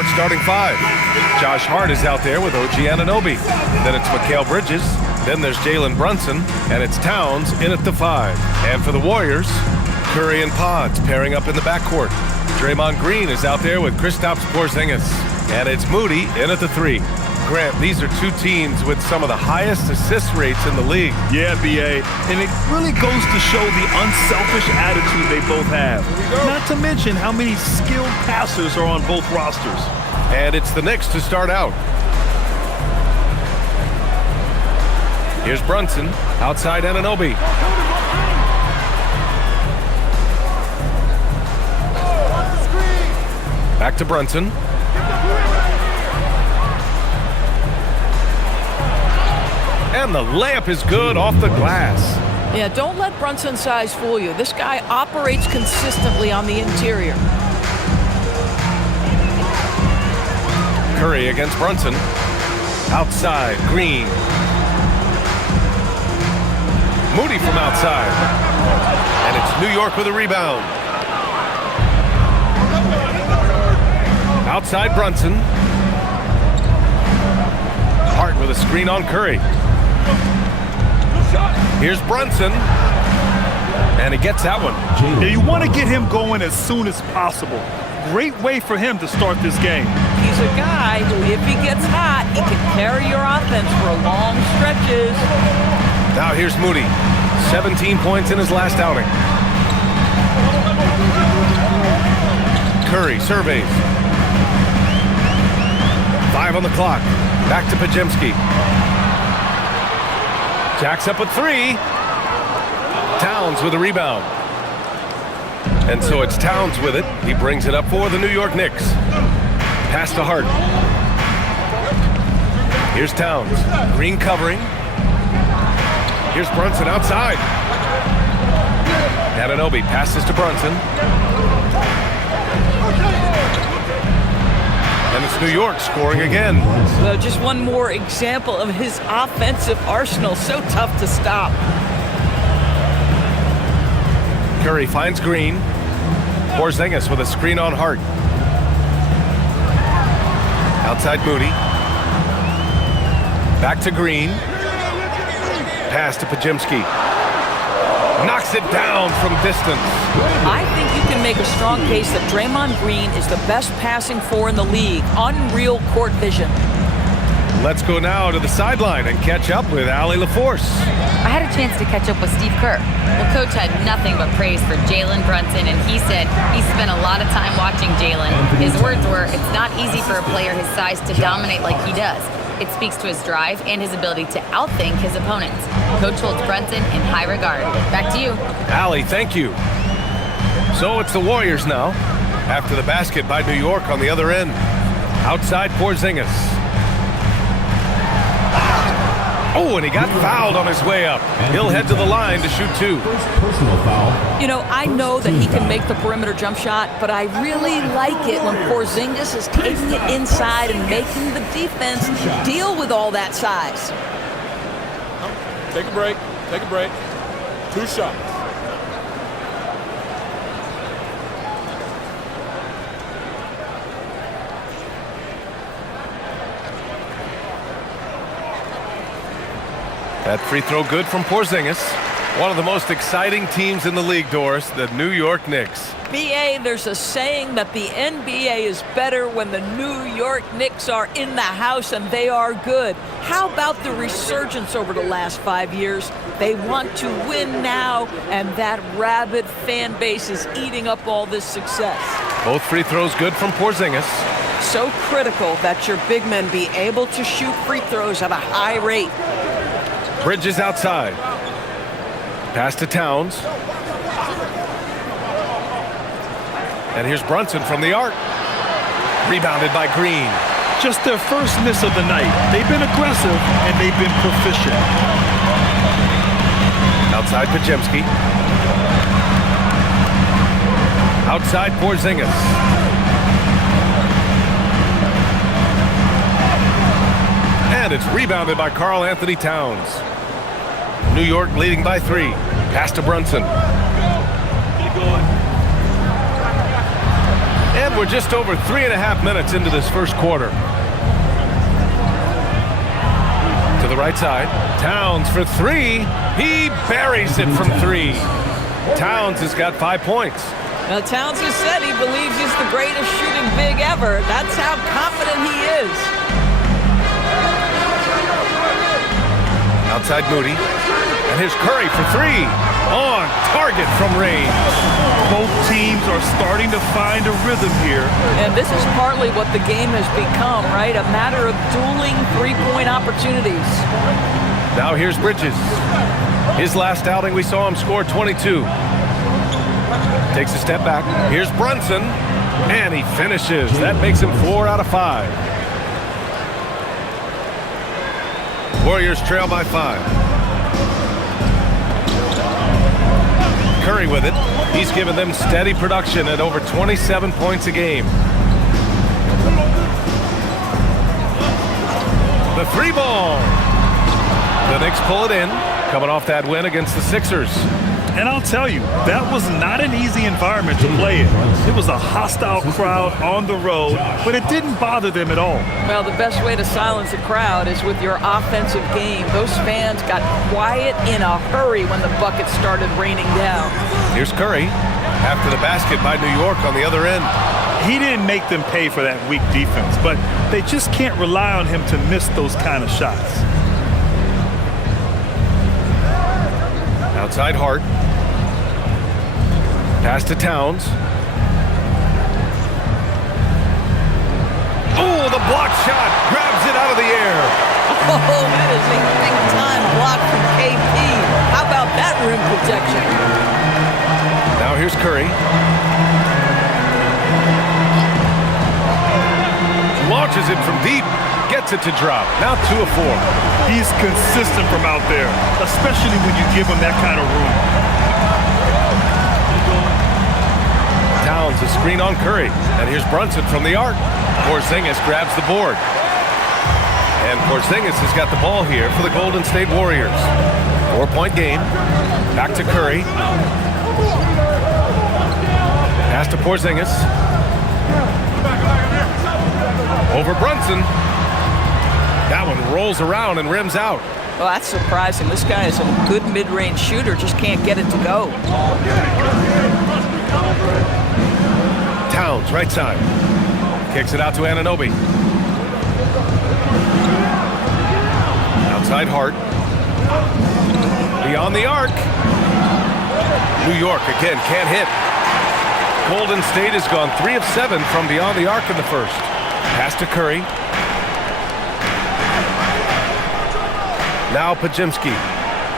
York starting five. Josh Hart is out there with OG Anunoby. Then it's Mikal Bridges. Then there's Jalen Brunson. And it's Towns in at the five. And for the Warriors, Curry and Pods pairing up in the backcourt. Draymond Green is out there with Kristaps Porzingis. And it's Moody in at the three. Grant, these are two teams with some of the highest assist rates in the league. Yeah, B.A. And it really goes to show the unselfish attitude they both have. Not to mention how many skilled passers are on both rosters. And it's the Knicks to start out. Here's Brunson, outside Anunoby. Back to Brunson. And the layup is good off the glass. Yeah, don't let Brunson's size fool you. This guy operates consistently on the interior. Curry against Brunson. Outside, Green. Moody from outside. And it's New York with a rebound. Outside Brunson. Hart with a screen on Curry. Here's Brunson. And he gets that one. Yeah, you want to get him going as soon as possible. Great way for him to start this game. He's a guy who, if he gets hot, he can carry your offense for long stretches. Now here's Moody. 17 points in his last outing. Curry surveys. 5 on the clock. Back to Podziemski. Jacks up at 3. Towns with a rebound. And so it's Towns with it. He brings it up for the New York Knicks. Pass to Hart. Here's Towns. Green covering. Here's Brunson outside. Anunoby passes to Brunson. And it's New York scoring again. Well, just one more example of his offensive arsenal. So tough to stop. Curry finds Green. Porzingis with a screen on Hart. Outside Moody. Back to Green. Pass to Podziemski. Knocks it down from distance. I think you can make a strong case that Draymond Green is the best passing four in the league. Unreal court vision. Let's go now to the sideline and catch up with Allie LaForce. I had a chance to catch up with Steve Kerr. Well, Coach had nothing but praise for Jalen Brunson, and he said he spent a lot of time watching Jalen. His words were, it's not easy for a player his size to dominate like he does. It speaks to his drive and his ability to outthink his opponents. Coach holds Brunson in high regard. Back to you. Allie, thank you. So it's the Warriors now, after the basket by New York on the other end. Outside Porzingis. Oh, and he got fouled on his way up. He'll head to the line to shoot 2. Personal foul. You know, I know that he can make the perimeter jump shot, but I really like it when Porzingis is taking it inside and making the defense deal with all that size. Take a break. Take a break. 2 shots. That free throw good from Porzingis. One of the most exciting teams in the league, Doris, the New York Knicks. BA, there's a saying that the NBA is better when the New York Knicks are in the house, and they are good. How about the resurgence over the last 5 years? They want to win now, and that rabid fan base is eating up all this success. Both free throws good from Porzingis. So critical that your big men be able to shoot free throws at a high rate. Bridges outside. Pass to Towns. And here's Brunson from the arc. Rebounded by Green. Just their first miss of the night. They've been aggressive, and they've been proficient. Outside Podziemski. Outside Porzingis. And it's rebounded by Karl Anthony Towns. New York leading by 3. Pass to Brunson. And we're just over 3.5 minutes into this first quarter. To the right side. Towns for three. He buries it from three. Towns has got 5 points. Now, Towns has said he believes he's the greatest shooting big ever. That's how confident he is. Outside Moody. And here's Curry for three. On target from range. Both teams are starting to find a rhythm here. And this is partly what the game has become, right? A matter of dueling three-point opportunities. Now here's Bridges. His last outing, we saw him score 22. Takes a step back. Here's Brunson. And he finishes. That makes him 4 out of 5. Warriors trail by 5. Curry with it. He's given them steady production at over 27 points a game. The three ball. The Knicks pull it in, coming off that win against the Sixers. And I'll tell you, that was not an easy environment to play in. It was a hostile crowd on the road, but it didn't bother them at all. Well, the best way to silence a crowd is with your offensive game. Those fans got quiet in a hurry when the buckets started raining down. Here's Curry after the basket by New York on the other end. He didn't make them pay for that weak defense, but they just can't rely on him to miss those kind of shots. Outside Hart. Pass to Towns. Oh, the block shot. Grabs it out of the air. Oh, that is a big-time block from KP. How about that rim protection? Now here's Curry. Launches it from deep. Gets it to drop. Now 2 of 4. He's consistent from out there, especially when you give him that kind of room. Towns a screen on Curry. And here's Brunson from the arc. Porzingis grabs the board. And Porzingis has got the ball here for the Golden State Warriors. 4-point game. Back to Curry. Pass to Porzingis. Over Brunson. That one rolls around and rims out. Well, that's surprising. This guy is a good mid-range shooter, just can't get it to go. Towns, right side. Kicks it out to Anunoby. Outside Hart. Beyond the arc. New York again can't hit. Golden State has gone 3 of 7 from beyond the arc in the first. Pass to Curry. Now Pajimski.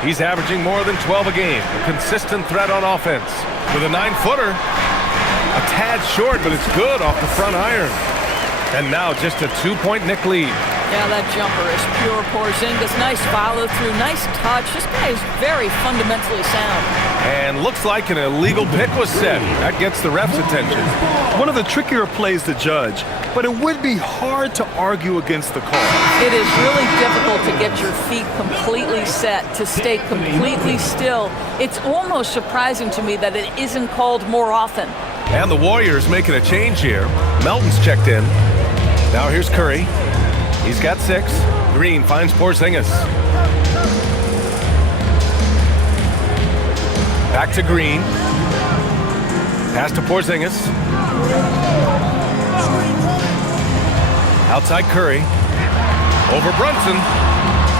He's averaging more than 12 a game. A consistent threat on offense. With a 9-footer. A tad short, but it's good off the front iron. And now just a 2-point Knick lead. Yeah, that jumper is pure Porzingis. Nice follow-through, nice touch. This guy is very fundamentally sound. And looks like an illegal pick was set. That gets the ref's attention. One of the trickier plays to judge, but it would be hard to argue against the call. It is really difficult to get your feet completely set, to stay completely still. It's almost surprising to me that it isn't called more often. And the Warriors making a change here. Melton's checked in. Now here's Curry. He's got 6. Green finds Porzingis. Back to Green. Pass to Porzingis. Outside Curry. Over Brunson.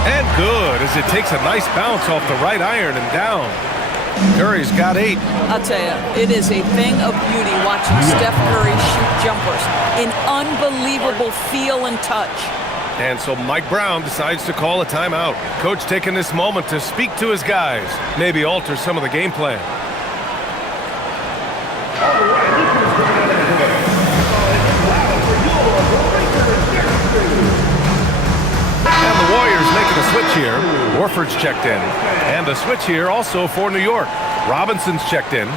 And good as it takes a nice bounce off the right iron and down. Curry's got 8. I'll tell you, it is a thing of beauty watching Steph Curry shoot jumpers. An unbelievable feel and touch. And so Mike Brown decides to call a timeout. Coach taking this moment to speak to his guys, maybe alter some of the game plan. And the Warriors making a switch here. Warford's checked in. And a switch here also for New York. Robinson's checked in.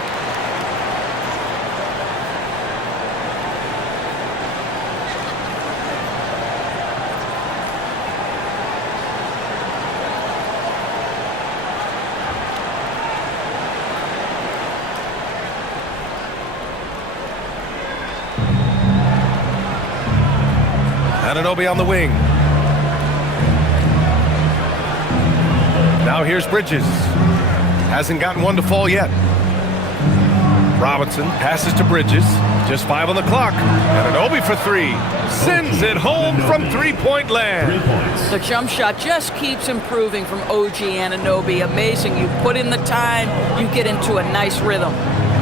Anunoby on the wing. Now here's Bridges. Hasn't gotten one to fall yet. Robinson passes to Bridges. Just 5 on the clock. Anunoby for 3. Sends it home from three-point land. The jump shot just keeps improving from OG Anunoby. Amazing. You put in the time, you get into a nice rhythm.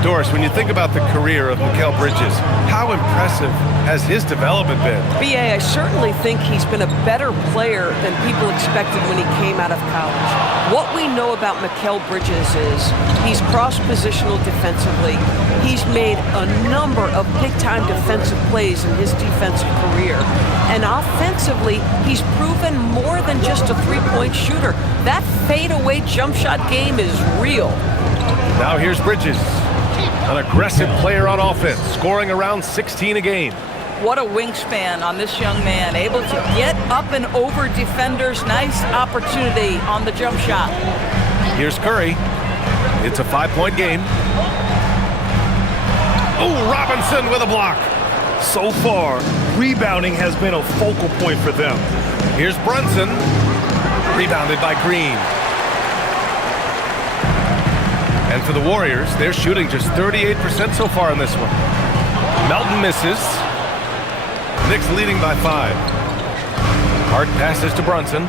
Doris, when you think about the career of Mikal Bridges, how impressive has his development been? BA, I certainly think he's been a better player than people expected when he came out of college. What we know about Mikal Bridges is he's cross-positional defensively. He's made a number of big-time defensive plays in his defensive career. And offensively, he's proven more than just a three-point shooter. That fadeaway jump shot game is real. Now here's Bridges. An aggressive player on offense, scoring around 16 a game. What a wingspan on this young man, able to get up and over defenders. Nice opportunity on the jump shot. Here's Curry. It's a 5-point game. Oh, Robinson with a block. So far, rebounding has been a focal point for them. Here's Brunson. Rebounded by Green. And for the Warriors, they're shooting just 38% so far in this one. Melton misses. Knicks leading by 5. Hart passes to Brunson.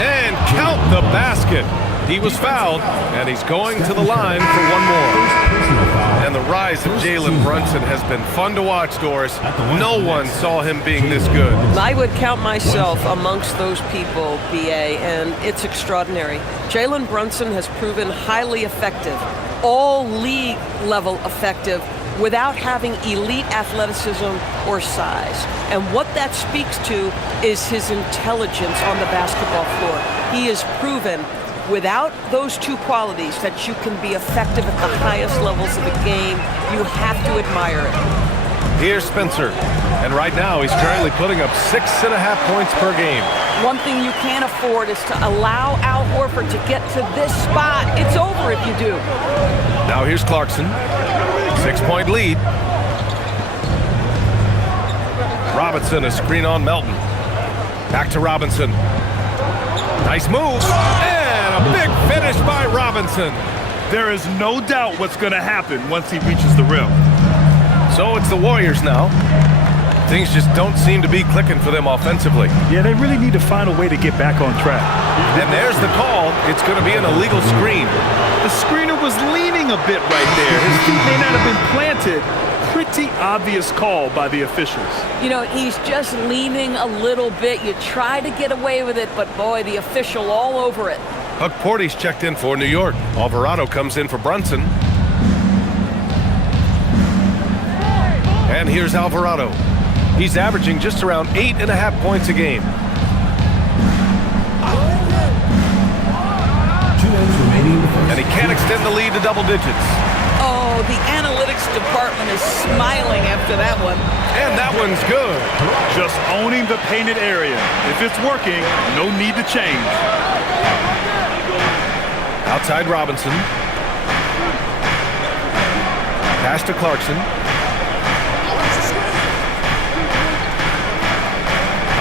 And count the basket. He was fouled, and he's going to the line for one more. And the rise of Jalen Brunson has been fun to watch, Doris. No one saw him being this good. I would count myself amongst those people, BA, and it's extraordinary. Jalen Brunson has proven highly effective, all league level effective, without having elite athleticism or size. And what that speaks to is his intelligence on the basketball floor. He has proven without those two qualities that you can be effective at the highest levels of the game. You have to admire it. Here's Spencer, and right now he's currently putting up 6.5 points per game. One thing you can't afford is to allow Al Horford to get to this spot. It's over if you do. Now here's Clarkson. 6-point lead. Robinson, a screen on Melton. Back to Robinson. Nice move. And a big finish by Robinson. There is no doubt what's going to happen once he reaches the rim. So it's the Warriors now. Things just don't seem to be clicking for them offensively. Yeah, they really need to find a way to get back on track. And there's the call. It's going to be an illegal screen. The screener was leaning a bit right there. His feet may not have been planted. Pretty obvious call by the officials. You know, he's just leaning a little bit. You try to get away with it, but boy, the official all over it. Huck Porty's checked in for New York. Alvarado comes in for Brunson. And here's Alvarado. He's averaging just around 8.5 points a game. And he can't extend the lead to double digits. Oh, the analytics department is smiling after that one. And that one's good. Just owning the painted area. If it's working, no need to change. Outside Robinson. Pass to Clarkson.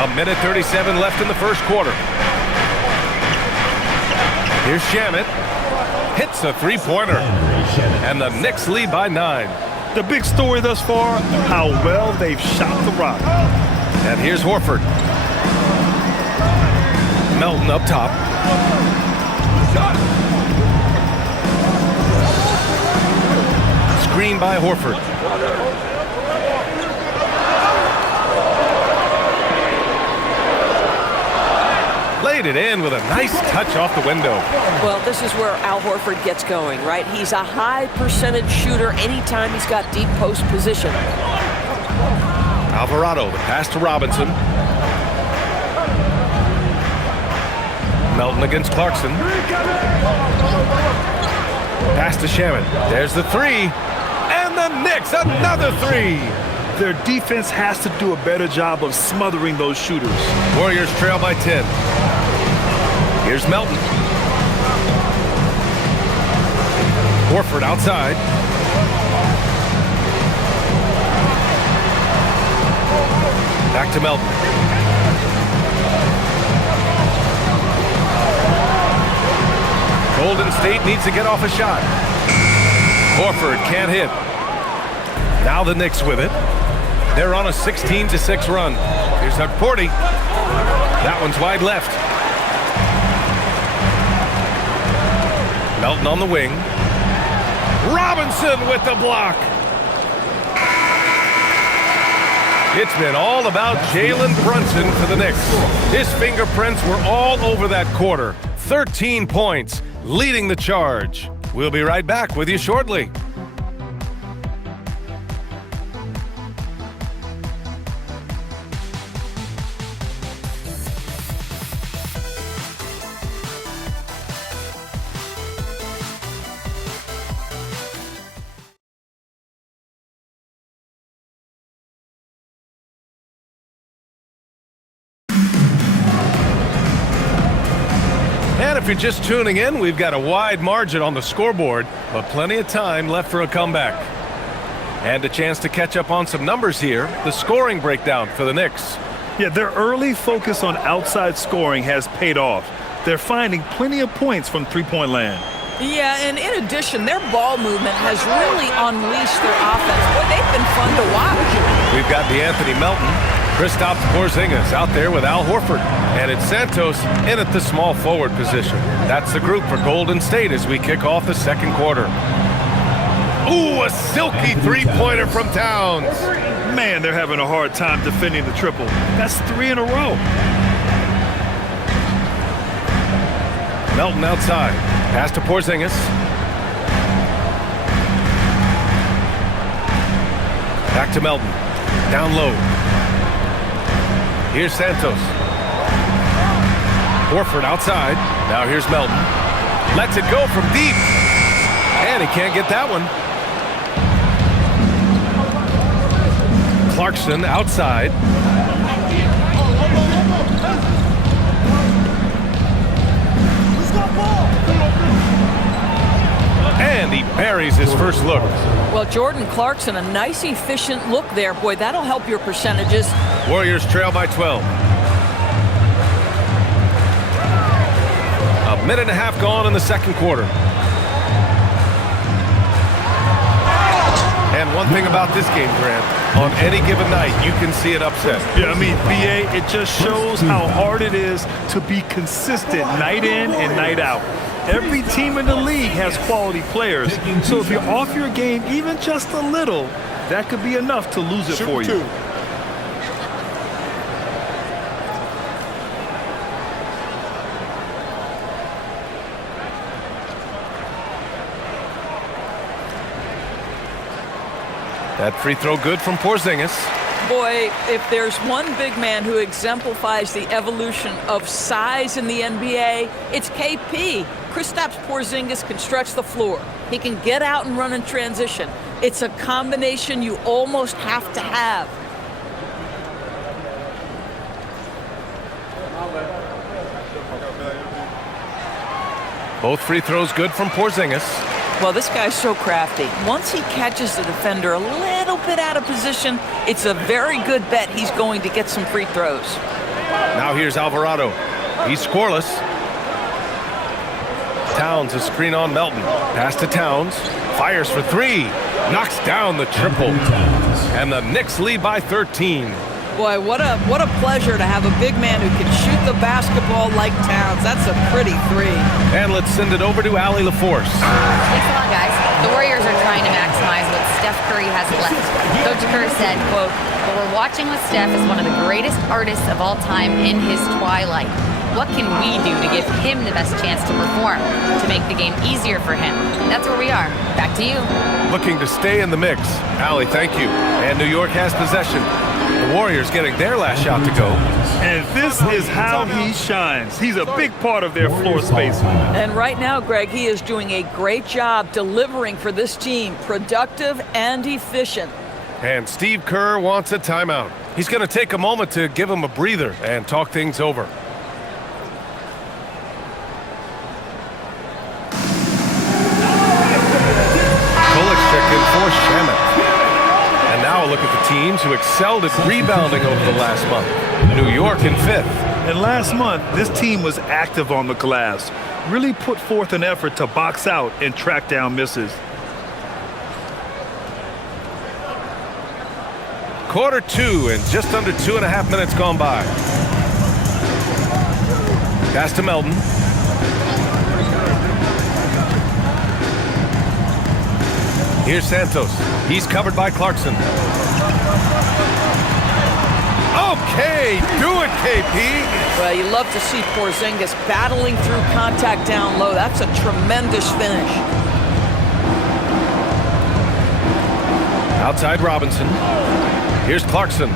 A minute 37 left in the first quarter. Here's Shamet. Hits a three-pointer. And the Knicks lead by 9. The big story thus far, how well they've shot the rock. And here's Horford. Melton up top. Screen by Horford. Laid it in with a nice touch off the window. Well, this is where Al Horford gets going, right? He's a high percentage shooter anytime he's got deep post position. Alvarado, the pass to Robinson. Melton against Clarkson. Pass to Shamet. There's the three. And the Knicks, another three. Their defense has to do a better job of smothering those shooters. Warriors trail by 10. Here's Melton. Horford outside. Back to Melton. Golden State needs to get off a shot. Horford can't hit. Now the Knicks with it. They're on a 16-6 run. Here's Porty. That one's wide left. Melton on the wing. Robinson with the block. It's been all about Jalen Brunson for the Knicks. His fingerprints were all over that quarter. 13 points, leading the charge. We'll be right back with you shortly. And if you're just tuning in, we've got a wide margin on the scoreboard, but plenty of time left for a comeback. And a chance to catch up on some numbers here. The scoring breakdown for the Knicks. Yeah, their early focus on outside scoring has paid off. They're finding plenty of points from three-point land. Yeah, and in addition, their ball movement has really unleashed their offense. Boy, they've been fun to watch. We've got DeAnthony Melton, Kristaps Porzingis out there with Al Horford, and it's Santos in at the small forward position. That's the group for Golden State as we kick off the second quarter. Ooh, a silky three-pointer from Towns. Man, they're having a hard time defending the triple. That's 3 in a row. Melton outside. Pass to Porzingis. Back to Melton. Down low. Here's Santos. Horford outside. Now here's Melton. Lets it go from deep. And he can't get that one. Clarkson outside. And he buries his first look. Well, Jordan Clarkson, a nice, efficient look there. Boy, that'll help your percentages. Warriors trail by 12. A minute and a half gone in the second quarter. And one thing about this game, Grant, on any given night, you can see it upset. Yeah, I mean, BA, it just shows how hard it is to be consistent night in and night out. Every team in the league has quality players, so if you're off your game even just a little, that could be enough to lose it for you. That free throw good from Porzingis. Boy, if there's one big man who exemplifies the evolution of size in the NBA, it's KP. Kristaps Porzingis constructs the floor. He can get out and run in transition. It's a combination you almost have to have. Both free throws good from Porzingis. Well, this guy's so crafty. Once he catches the defender a little bit out of position, it's a very good bet he's going to get some free throws. Now here's Alvarado. He's scoreless. Towns a screen on Melton. Pass to Towns. Fires for three. Knocks down the triple. And the Knicks lead by 13. Boy, what a pleasure to have a big man who can shoot the basketball like Towns. That's a pretty three. And let's send it over to Allie LaForce. Thanks a lot, guys. The Warriors are trying to maximize what Steph Curry has left. Coach Kerr said, quote, "What we're watching with Steph is one of the greatest artists of all time in his twilight. What can we do to give him the best chance to perform, to make the game easier for him?" That's where we are. Back to you. Looking to stay in the mix. Allie, thank you. And New York has possession. The Warriors getting their last shot to go. And this is how he shines. He's a big part of their floor space. And right now, Greg, he is doing a great job delivering for this team, productive and efficient. And Steve Kerr wants a timeout. He's going to take a moment to give him a breather and talk things over. Check in for Shamet. And now a look at the teams who excelled at rebounding over the last month. New York in 5th. And last month, this team was active on the glass, really put forth an effort to box out and track down misses. Quarter 2 and just under 2.5 minutes gone by. Pass to Melton. Here's Santos. He's covered by Clarkson. Okay, do it, KP. Well, you love to see Porzingis battling through contact down low. That's a tremendous finish. Outside Robinson. Here's Clarkson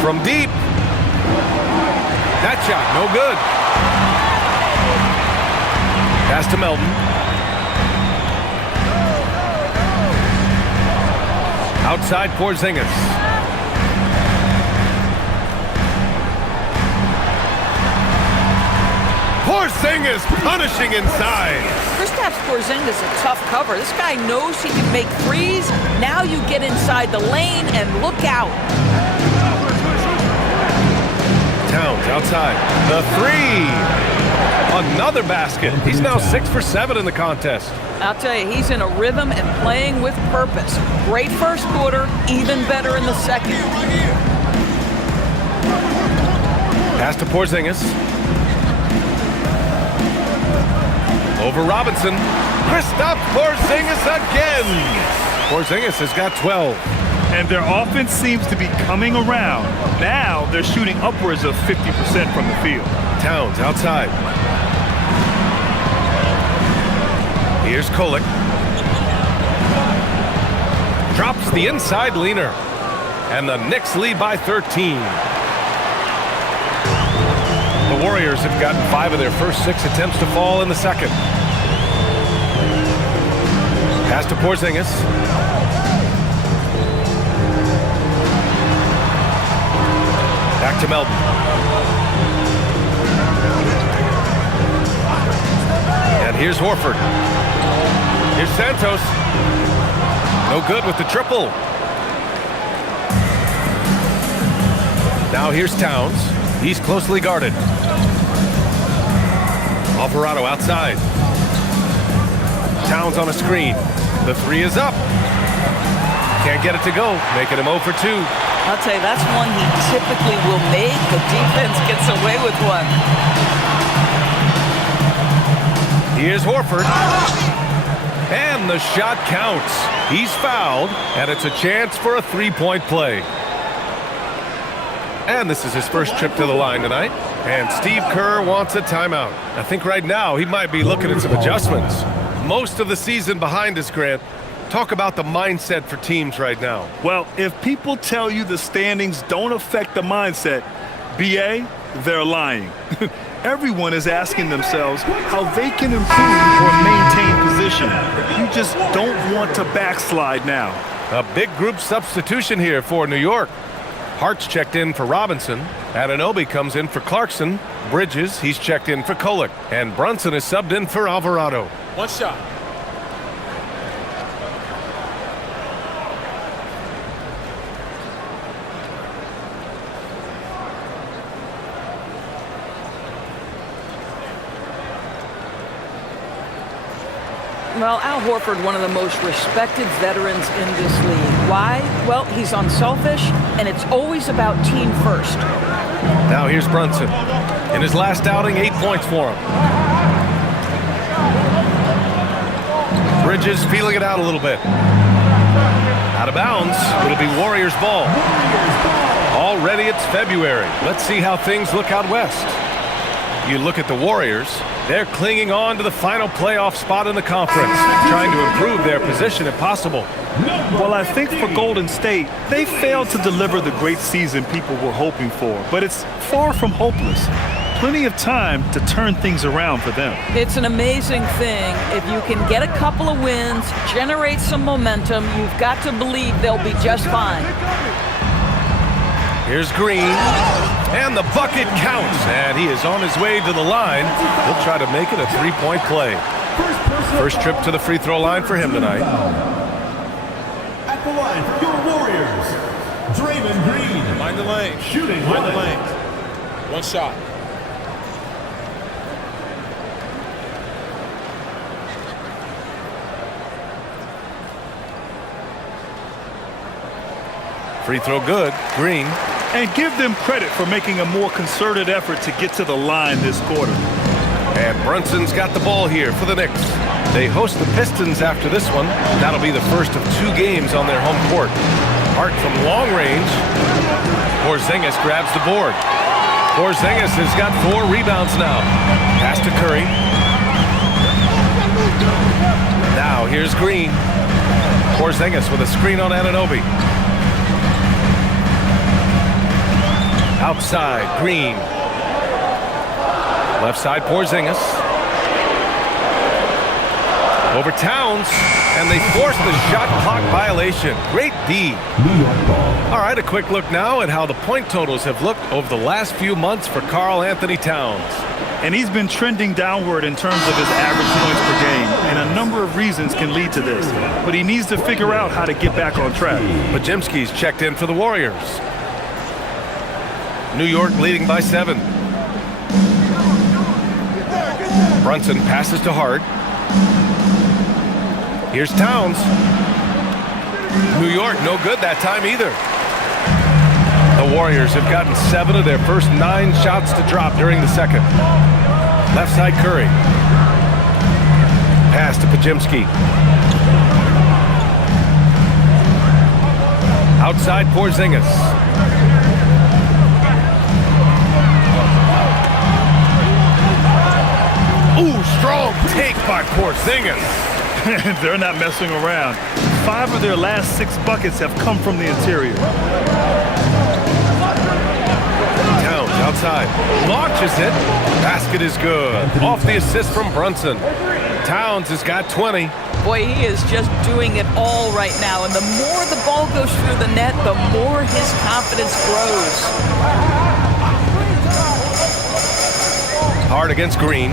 from deep. That shot, no good. Pass to Melton. Outside Porzingis. Porzingis punishing inside. Kristaps Porzingis is a tough cover. This guy knows he can make threes. Now you get inside the lane and look out. Towns outside. The three. Another basket. He's now 6 for 7 in the contest. I'll tell you, he's in a rhythm and playing with purpose. Great first quarter, even better in the second. Pass to Porzingis. Over Robinson. Kristaps Porzingis again. Porzingis has got 12. And their offense seems to be coming around. Now they're shooting upwards of 50% from the field. Towns outside. Here's Kolek. Drops the inside leaner. And the Knicks lead by 13. The Warriors have gotten 5 of their first 6 attempts to fall in the second. Pass to Porzingis. Back to Melton. And here's Horford. Here's Santos. No good with the triple. Now here's Towns. He's closely guarded. Alvarado outside. Towns on a screen. The three is up. Can't get it to go, making him 0 for 2. I'll tell you, that's one he typically will make. The defense gets away with one. Here's Horford. And the shot counts. He's fouled, and it's a chance for a three-point play. And this is his first trip to the line tonight. And Steve Kerr wants a timeout. I think right now he might be looking at some adjustments. Most of the season behind us, Grant. Talk about the mindset for teams right now. Well, if people tell you the standings don't affect the mindset, BA, they're lying. Everyone is asking themselves how they can improve or maintain position. You just don't want to backslide now. A big group substitution here for New York. Hart's checked in for Robinson. Anunoby comes in for Clarkson. Bridges, he's checked in for Kolek. And Brunson is subbed in for Alvarado. One shot. Well, Al Horford, one of the most respected veterans in this league. Why? Well, he's unselfish, and it's always about team first. Now here's Brunson. In his last outing, 8 points for him. Bridges feeling it out a little bit. Out of bounds. It'll be Warriors ball. Already it's February. Let's see how things look out west. You look at the Warriors. They're clinging on to the final playoff spot in the conference, trying to improve their position if possible. Well, I think for Golden State, they failed to deliver the great season people were hoping for, but it's far from hopeless. Plenty of time to turn things around for them. It's an amazing thing. If you can get a couple of wins, generate some momentum, you've got to believe they'll be just fine. Here's Green, and the bucket counts, and he is on his way to the line. He'll try to make it a three-point play. First trip to the free throw line for him tonight. At the line for your Warriors, Draymond Green. Mind the lane. Shooting Mind the one. lane. One shot. Free throw good. Green. And give them credit for making a more concerted effort to get to the line this quarter. And Brunson's got the ball here for the Knicks. They host the Pistons after this one. That'll be the first of 2 games on their home court. Hart from long range. Porzingis grabs the board. Porzingis has got 4 rebounds now. Pass to Curry. Now here's Green. Porzingis with a screen on Anunoby. Outside, Green. Left side, Porzingis. Over Towns, and they force the shot clock violation. Great D. New York ball. All right, a quick look now at how the point totals have looked over the last few months for Karl Anthony Towns. And he's been trending downward in terms of his average points per game. And a number of reasons can lead to this. But he needs to figure out how to get back on track. Podziemski's checked in for the Warriors. New York leading by 7. Brunson passes to Hart. Here's Towns. New York no good that time either. The Warriors have gotten 7 of their first 9 shots to drop during the second. Left side Curry. Pass to Podziemski. Outside Porzingis. Ooh, strong take by Porzingis. They're not messing around. 5 of their last 6 buckets have come from the interior. Towns outside. Launches it. Basket is good. Off the assist from Brunson. Towns has got 20. Boy, he is just doing it all right now. And the more the ball goes through the net, the more his confidence grows. Hard against Green.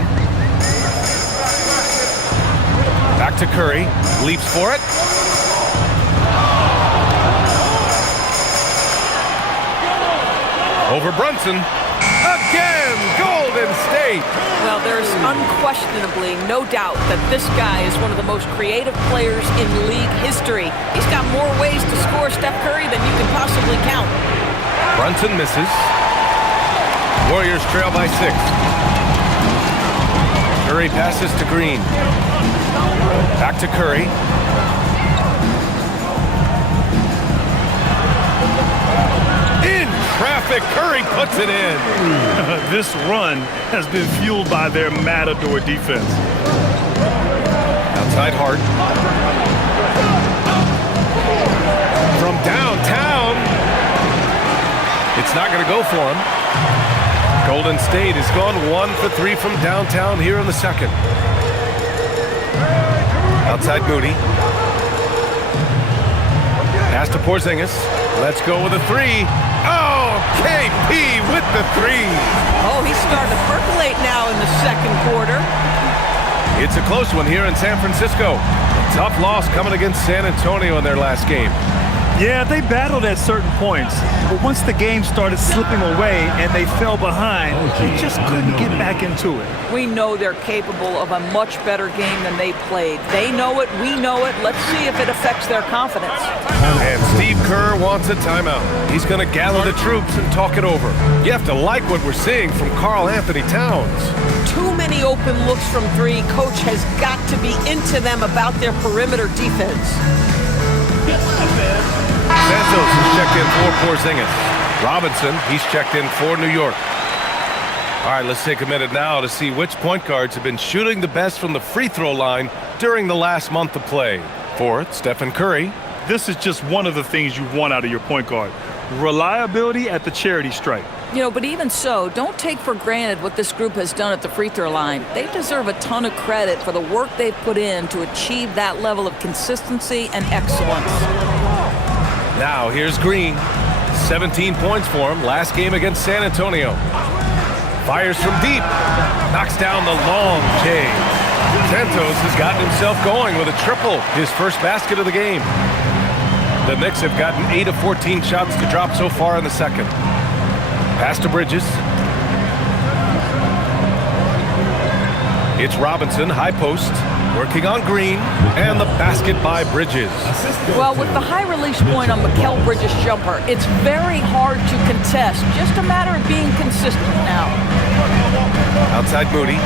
Back to Curry. Leaps for it. Over Brunson. Again, Golden State. Well, there's unquestionably no doubt that this guy is one of the most creative players in league history. He's got more ways to score Steph Curry than you can possibly count. Brunson misses. Warriors trail by 6. Curry passes to Green. Back to Curry. In traffic, Curry puts it in. This run has been fueled by their matador defense. Outside Hart. From downtown. It's not going to go for him. Golden State has gone 1 for 3 from downtown here in the second. Outside Moody. Pass to Porzingis. Let's go with a 3. Oh, KP with the 3. Oh, he's starting to percolate now in the second quarter. It's a close one here in San Francisco. A tough loss coming against San Antonio in their last game. Yeah, they battled at certain points, but once the game started slipping away and they fell behind, they just couldn't get back into it. We know they're capable of a much better game than they played. They know it, we know it. Let's see if it affects their confidence. And Steve Kerr wants a timeout. He's going to gather the troops and talk it over. You have to like what we're seeing from Karl Anthony Towns. Too many open looks from 3. Coach has got to be into them about their perimeter defense. Santos is checked in for Porzingis. Robinson, he's checked in for New York. All right, let's take a minute now to see which point guards have been shooting the best from the free throw line during the last month of play. For it, Stephen Curry. This is just one of the things you want out of your point guard. Reliability at the charity stripe. You know, but even so, don't take for granted what this group has done at the free throw line. They deserve a ton of credit for the work they've put in to achieve that level of consistency and excellence. Now here's Green. 17 points for him last game against San Antonio. Fires from deep. Knocks down the long J. Santos has gotten himself going with a triple, his first basket of the game. The Knicks have gotten 8 of 14 shots to drop so far in the second. Pass to Bridges. It's Robinson, high post, working on Green, and the basket by Bridges. Well, with the high release point on Mikal Bridges' jumper, it's very hard to contest. Just a matter of being consistent now. Outside Moody.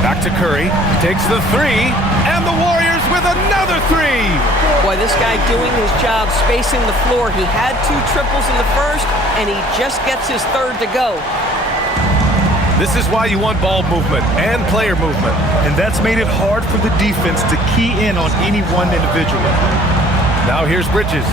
Back to Curry, takes the three, and the Warriors with another three! Boy, this guy doing his job spacing the floor. He had 2 triples in the first, and he just gets his third to go. This is why you want ball movement and player movement. And that's made it hard for the defense to key in on any one individual. Now here's Bridges,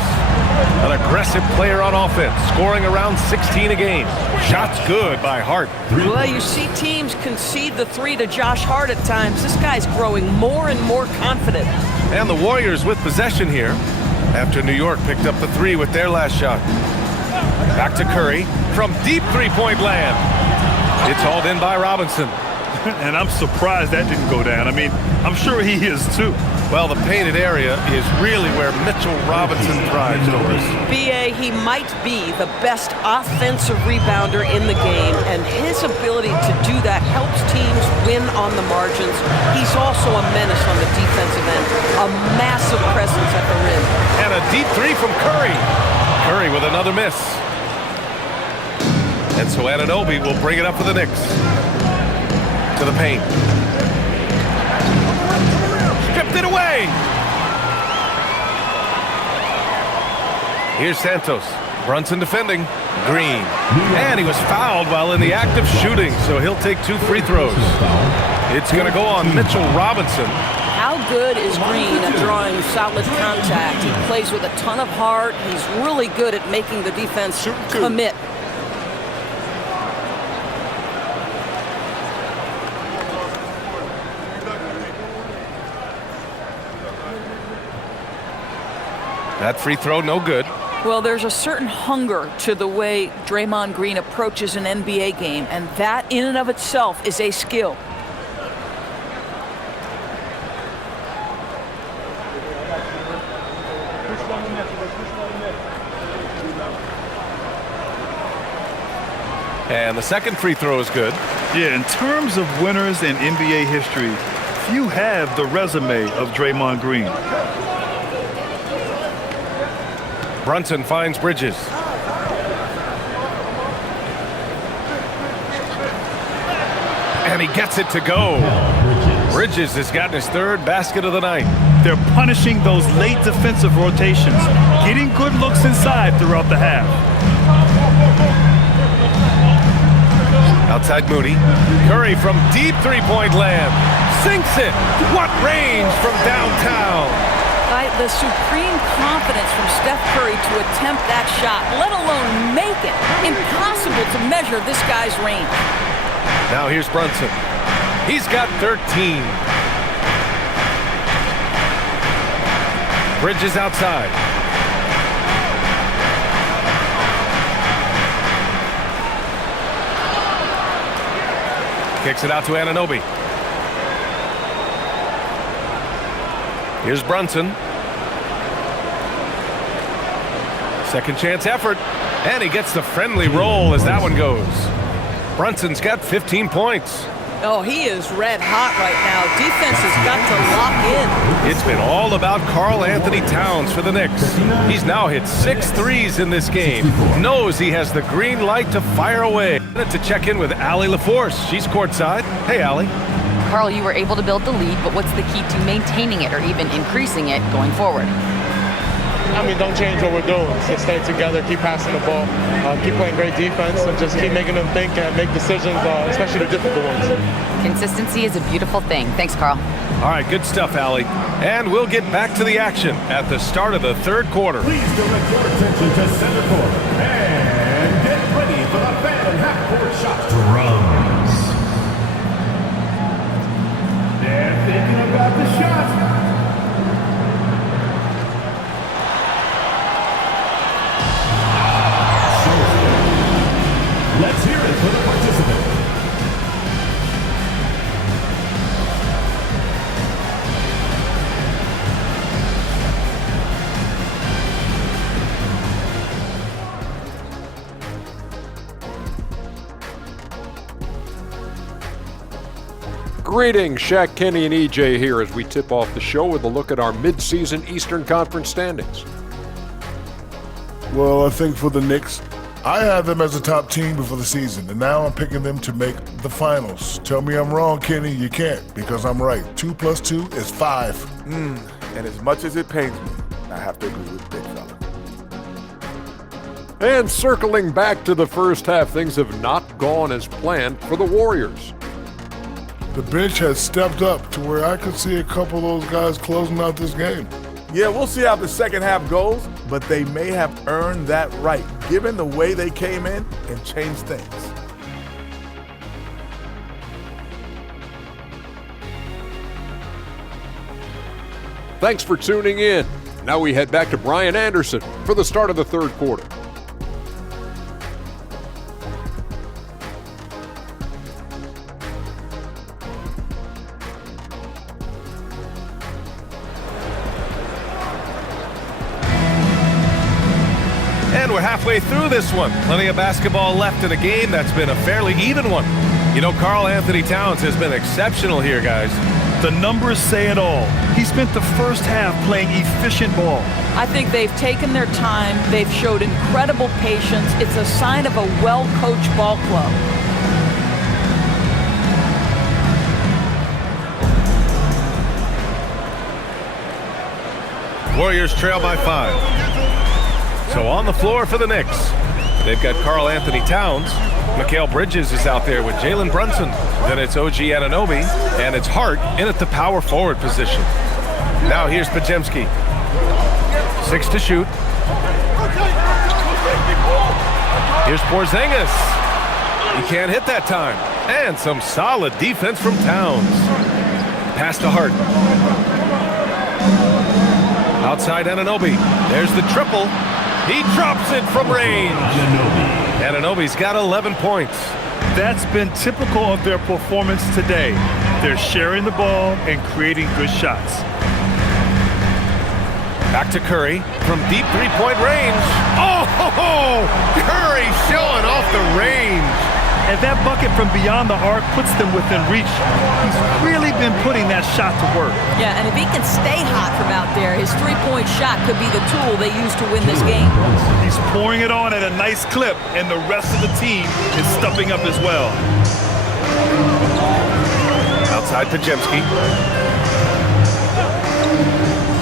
an aggressive player on offense, scoring around 16 a game. Shots good by Hart. Well, you see teams concede the 3 to Josh Hart at times. This guy's growing more and more confident. And the Warriors with possession here after New York picked up the 3 with their last shot. Back to Curry from deep three-point land. It's hauled in by Robinson. And I'm surprised that didn't go down. I mean, I'm sure he is too. Well, the painted area is really where Mitchell Robinson thrives, Doris. B.A., he might be the best offensive rebounder in the game, and his ability to do that helps teams win on the margins. He's also a menace on the defensive end, a massive presence at the rim. And a deep 3 from Curry. Curry with another miss. And so Anunoby will bring it up for the Knicks. To the paint. Stripped it away. Here's Santos. Brunson defending. Green. And he was fouled while in the act of shooting, so he'll take 2 free throws. It's going to go on Mitchell Robinson. How good is Green at drawing solid contact? He plays with a ton of heart. He's really good at making the defense commit. That free throw, no good. Well, there's a certain hunger to the way Draymond Green approaches an NBA game, and that in and of itself is a skill. And the second free throw is good. Yeah, in terms of winners in NBA history, few have the resume of Draymond Green. Brunson finds Bridges. And he gets it to go. Bridges has gotten his 3rd basket of the night. They're punishing those late defensive rotations, getting good looks inside throughout the half. Outside Moody. Curry from deep three-point land. Sinks it. What range from downtown. The supreme confidence from Steph Curry to attempt that shot, let alone make it. Impossible to measure this guy's range. Now here's Brunson. He's got 13. Bridges outside. Kicks it out to Anunoby. Here's Brunson. Second chance effort, and he gets the friendly roll as that one goes. Brunson's got 15 points. Oh, he is red hot right now. Defense has got to lock in. It's been all about Karl Anthony Towns for the Knicks. He's now hit 6 threes in this game. Knows he has the green light to fire away. To check in with Allie LaForce. She's courtside. Hey, Allie. Carl, you were able to build the lead, but what's the key to maintaining it or even increasing it going forward? I mean, don't change what we're doing. Just stay together, keep passing the ball, keep playing great defense, and just keep making them think and make decisions, especially the difficult ones. Consistency is a beautiful thing. Thanks, Carl. All right, good stuff, Allie. And we'll get back to the action at the start of the 3rd quarter. Please direct your attention to center court and get ready for the fan half-court shot. Drums. They're thinking about the shot. Let's hear it for the participant. Greetings, Shaq, Kenny, and EJ here as we tip off the show with a look at our mid-season Eastern Conference standings. Well, I think for the Knicks, I had them as a top team before the season, and now I'm picking them to make the finals. Tell me I'm wrong, Kenny. You can't, because I'm right. 2 + 2 is 5. And as much as it pains me, I have to agree with the big fella. And circling back to the first half, things have not gone as planned for the Warriors. The bench has stepped up to where I could see a couple of those guys closing out this game. Yeah, we'll see how the second half goes, but they may have earned that right, given the way they came in and changed things. Thanks for tuning in. Now we head back to Brian Anderson for the start of the third quarter. And we're halfway through this one. Plenty of basketball left in a game that's been a fairly even one. You know, Karl Anthony Towns has been exceptional here, guys. The numbers say it all. He spent the first half playing efficient ball. I think they've taken their time. They've showed incredible patience. It's a sign of a well-coached ball club. Warriors trail by 5. So on the floor for the Knicks, they've got Karl Anthony Towns. Mikal Bridges is out there with Jalen Brunson. Then it's OG Anunoby, and it's Hart in at the power forward position. Now here's Podziemski. 6 to shoot. Here's Porzingis. He can't hit that time. And some solid defense from Towns. Pass to Hart. Outside Anunoby. There's the triple. He drops it from range. Anunoby's got 11 points. That's been typical of their performance today. They're sharing the ball and creating good shots. Back to Curry from deep three-point range. Oh, Curry showing off the range. And that bucket from beyond the arc puts them within reach. He's really been putting that shot to work. Yeah, and if he can stay hot from out there, his three-point shot could be the tool they use to win this game. He's pouring it on at a nice clip, and the rest of the team is stepping up as well. Outside Podziemski.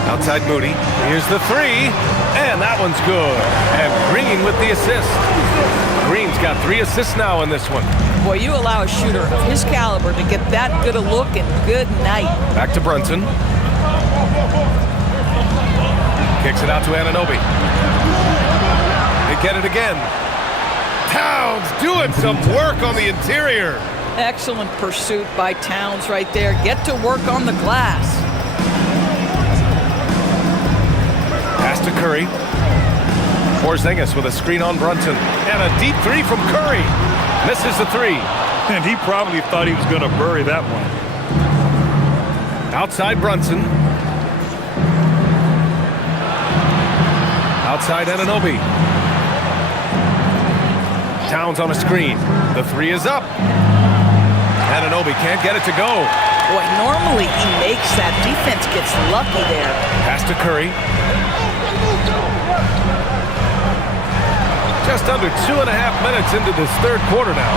Outside Moody. Here's the three, and that one's good. And Green with the assist. Green's got 3 assists now in this one. Boy, you allow a shooter of his caliber to get that good a look and good night. Back to Brunson. Kicks it out to Anunoby. They get it again. Towns doing some work on the interior. Excellent pursuit by Towns right there. Get to work on the glass. Pass to Curry. Porzingis with a screen on Brunson. And a deep three from Curry. Misses the three. And he probably thought he was going to bury that one. Outside Brunson. Outside Anunoby. Towns on a screen. The three is up. Anunoby can't get it to go. Boy, normally he makes that. Defense gets lucky there. Pass to Curry. Just under 2.5 minutes into this third quarter now.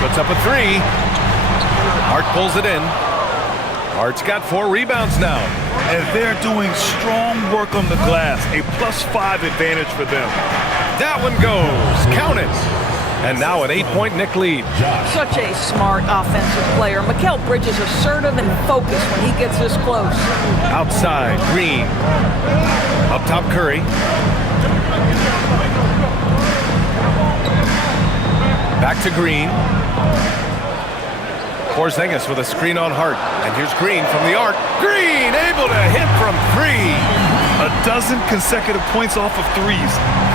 Puts up a three. Hart pulls it in. Hart's got 4 rebounds now. And they're doing strong work on the glass. A +5 advantage for them. That one goes. Count it. And now an 8-point Knick lead. Such a smart offensive player. Mikal Bridges assertive and focused when he gets this close. Outside, Green. Up top, Curry. Back to Green. Porzingis with a screen on Hart. And here's Green from the arc. Green able to hit from 3. A dozen consecutive points off of threes.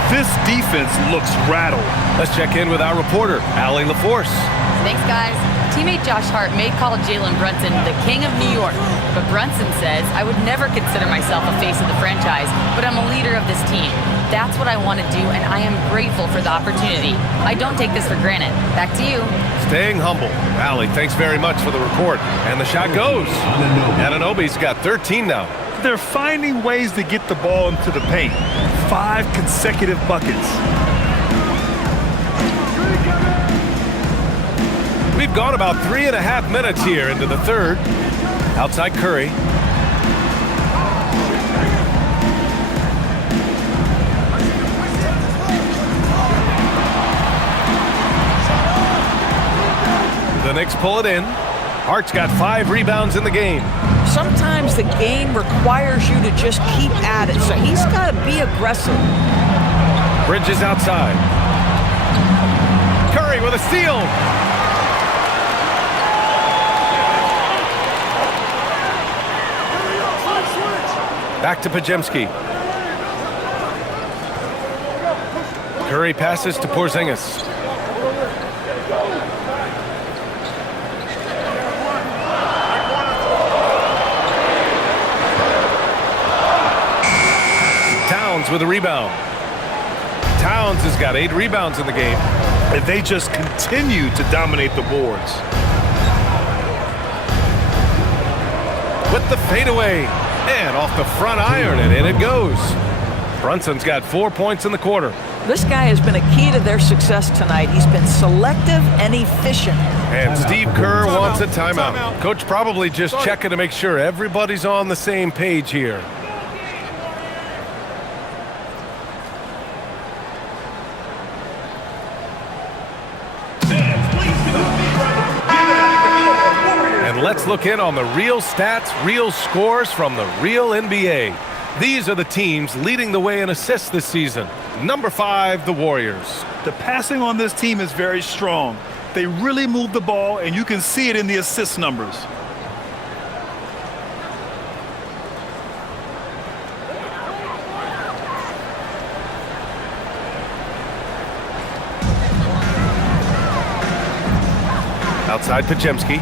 This defense looks rattled. Let's check in with our reporter, Allie LaForce. Thanks, guys. Teammate Josh Hart may call Jalen Brunson the king of New York, but Brunson says, I would never consider myself a face of the franchise, but I'm a leader of this team. That's what I want to do, and I am grateful for the opportunity. I don't take this for granted. Back to you. Staying humble. Allie, thanks very much for the report. And the shot goes. Anunoby's got 13 now. They're finding ways to get the ball into the paint. 5 consecutive buckets. We've gone about 3.5 minutes here into the third. Outside Curry. The Knicks pull it in. Hart's got 5 rebounds in the game. Sometimes the game requires you to just keep at it, so he's got to be aggressive. Bridges outside. Curry with a steal. Back to Pajemski. Curry passes to Porzingis. Towns with a rebound. Towns has got 8 rebounds in the game. And they just continue to dominate the boards. With the fadeaway. And off the front iron, and in it goes. Brunson's got 4 points in the quarter. This guy has been a key to their success tonight. He's been selective and efficient. And Steve Kerr wants a timeout. Coach probably just checking to make sure everybody's on the same page here. Let's look in on the real stats, real scores from the real NBA. These are the teams leading the way in assists this season. Number 5, the Warriors. The passing on this team is very strong. They really move the ball, and you can see it in the assist numbers. Outside Pajemski.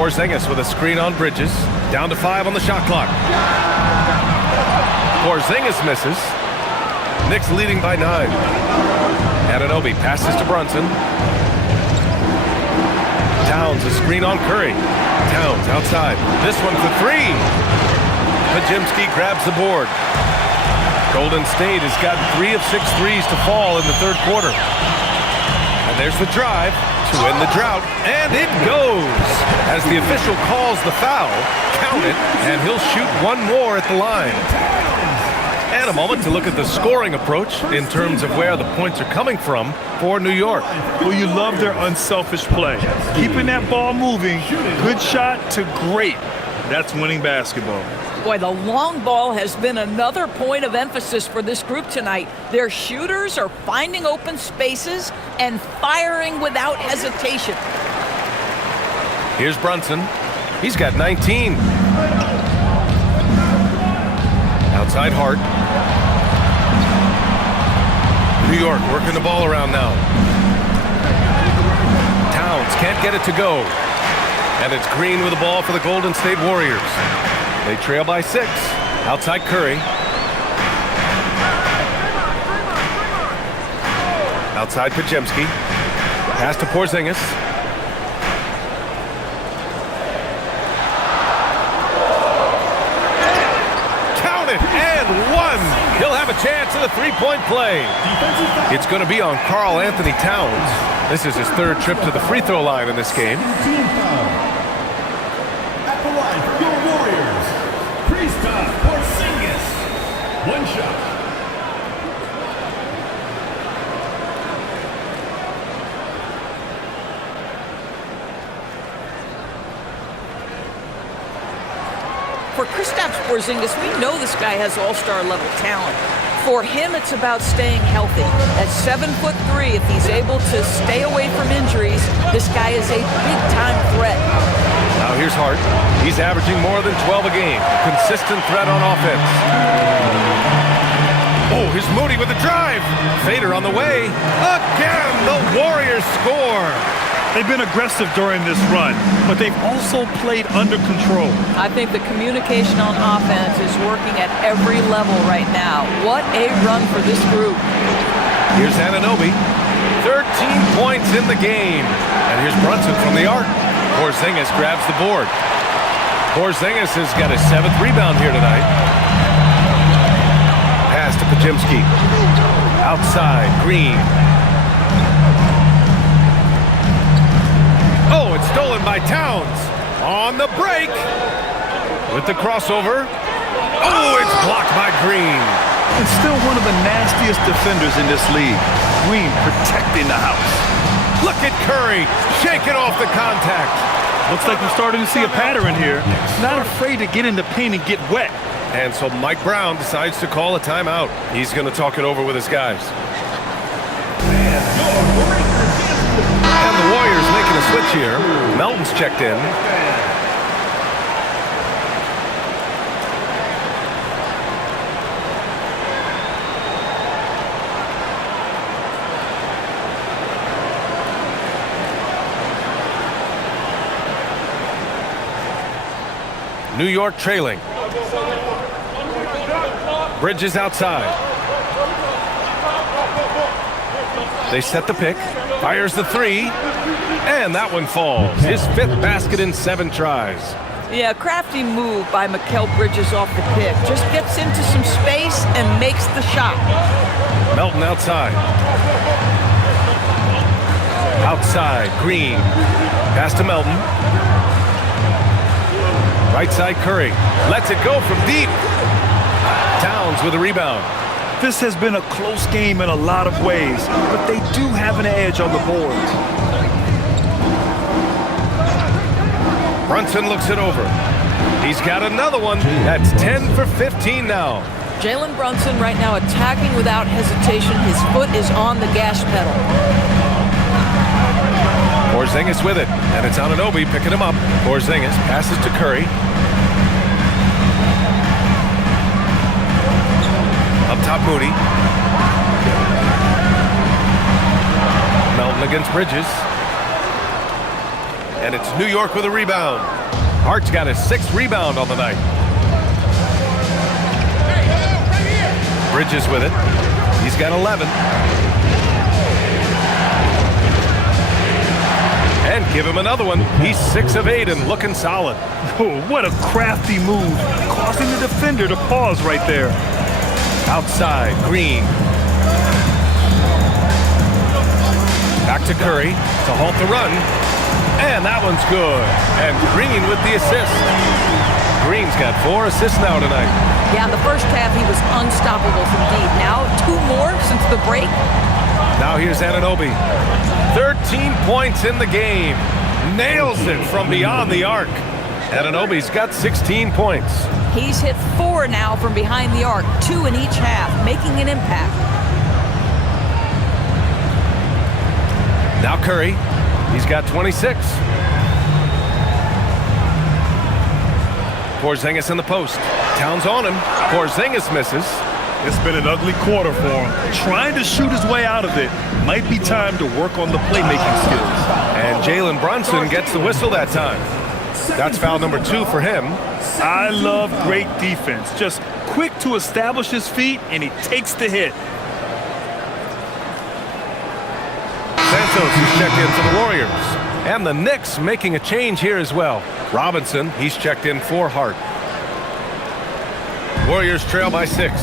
Porzingis with a screen on Bridges. Down to 5 on the shot clock. Porzingis misses. Knicks leading by 9. Anunoby passes to Brunson. Towns a screen on Curry. Towns outside. This one for 3. Pajemski grabs the board. Golden State has gotten 3 of 6 threes to fall in the third quarter. And there's the drive to end the drought, and it goes! As the official calls the foul, count it, and he'll shoot one more at the line. And a moment to look at the scoring approach in terms of where the points are coming from for New York. Well, you love their unselfish play. Keeping that ball moving, good shot to great. That's winning basketball. Boy, the long ball has been another point of emphasis for this group tonight. Their shooters are finding open spaces and firing without hesitation. Here's Brunson. He's got 19. Outside Hart. New York working the ball around now. Towns can't get it to go. And it's Green with the ball for the Golden State Warriors. They trail by 6. Outside Curry. Outside Pajemski. Pass to Porzingis. Count it, and 1. He'll have a chance at a 3-point play. It's going to be on Karl Anthony Towns. This is his 3rd trip to the free throw line in this game. At the line for your Warriors, Kristaps Porzingis. 1 shot. For Kristaps Porzingis, we know this guy has all-star level talent. For him, it's about staying healthy. At 7'3", if he's able to stay away from injuries, this guy is a big-time threat. Now here's Hart. He's averaging more than 12 a game. Consistent threat on offense. Oh, here's Moody with the drive. Fader on the way. Again, the Warriors score. They've been aggressive during this run, but they've also played under control. I think the communication on offense is working at every level right now. What a run for this group. Here's Anunoby. 13 points in the game. And here's Brunson from the arc. Porzingis grabs the board. Porzingis has got his 7th rebound here tonight. Pass to Pajimski. Outside, Green. Oh, it's stolen by Towns. On the break. With the crossover. Oh, it's blocked by Green. And still one of the nastiest defenders in this league. Green protecting the house. Look at Curry shaking off the contact. Looks like we're starting to see a pattern here. Not afraid to get in the paint and get wet. And so Mike Brown decides to call a timeout. He's going to talk it over with his guys. And the Warriors making a switch here. Melton's checked in. New York trailing. Bridges outside. They set the pick. Fires the 3. And that one falls. His 5th basket in 7 tries. Yeah, crafty move by Mikal Bridges off the pick. Just gets into some space and makes the shot. Melton outside. Outside, Green. Pass to Melton. Right side, Curry. Lets it go from deep. Towns with a rebound. This has been a close game in a lot of ways, but they do have an edge on the board. Brunson looks it over. He's got another one. That's 10 for 15 now. Jalen Brunson right now attacking without hesitation. His foot is on the gas pedal. Porzingis with it, and it's Anunoby picking him up. Porzingis passes to Curry. Up top, Moody. Melton against Bridges. And it's New York with a rebound. Hart's got his 6th rebound on the night. Bridges with it. He's got 11. And give him another one. He's 6 of 8 and looking solid. Oh, what a crafty move, causing the defender to pause right there. Outside, Green. Back to Curry to halt the run. And that one's good. And Green with the assist. Green's got 4 assists now tonight. Yeah, in the first half, he was unstoppable from deep. Now, 2 more since the break. Now here's Anunoby. 13 points in the game. Nails it from beyond the arc. Anunoby's got 16 points. He's hit 4 now from behind the arc, 2 in each half, making an impact. Now Curry. He's got 26. Porzingis in the post. Towns on him. Porzingis misses. It's been an ugly quarter for him. Trying to shoot his way out of it. Might be time to work on the playmaking skills. And Jalen Brunson gets the whistle that time. That's foul number 2 for him. I love great defense. Just quick to establish his feet, and he takes the hit. Santos is checked in for the Warriors. And the Knicks making a change here as well. Robinson, he's checked in for Hart. Warriors trail by 6.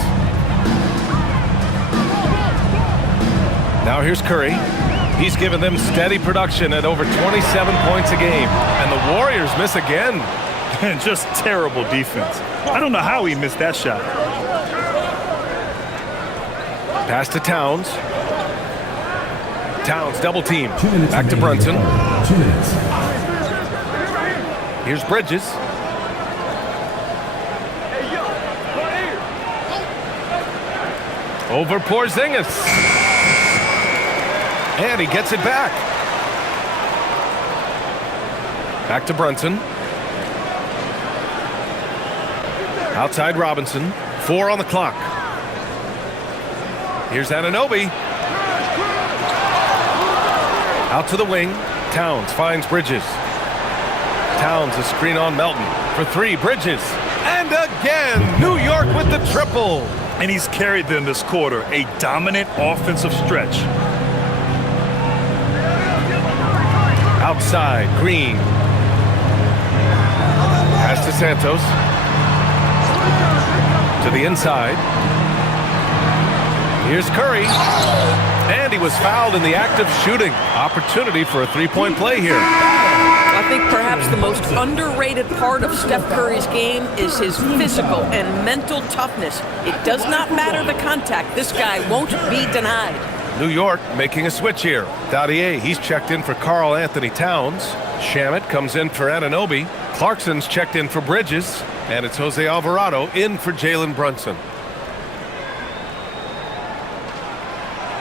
Now here's Curry. He's given them steady production at over 27 points a game. And the Warriors miss again. And just terrible defense. I don't know how he missed that shot. Pass to Towns. Towns double team. Back to Brunson. Here's Bridges. Over Porzingis. And he gets it back. Back to Brunson. Outside Robinson. 4 on the clock. Here's Anunoby. Out to the wing. Towns finds Bridges. Towns a screen on Melton. For three, Bridges. And again, New York with the triple. And he's carried them this quarter, a dominant offensive stretch. Outside, Green. Pass to Santos. To the inside. Here's Curry. And he was fouled in the act of shooting. Opportunity for a three-point play here. I think perhaps the most underrated part of Steph Curry's game is his physical and mental toughness. It does not matter the contact. This guy won't be denied. New York making a switch here. Dadier, he's checked in for Karl Anthony Towns. Shamet comes in for Anunoby. Clarkson's checked in for Bridges. And it's Jose Alvarado in for Jalen Brunson.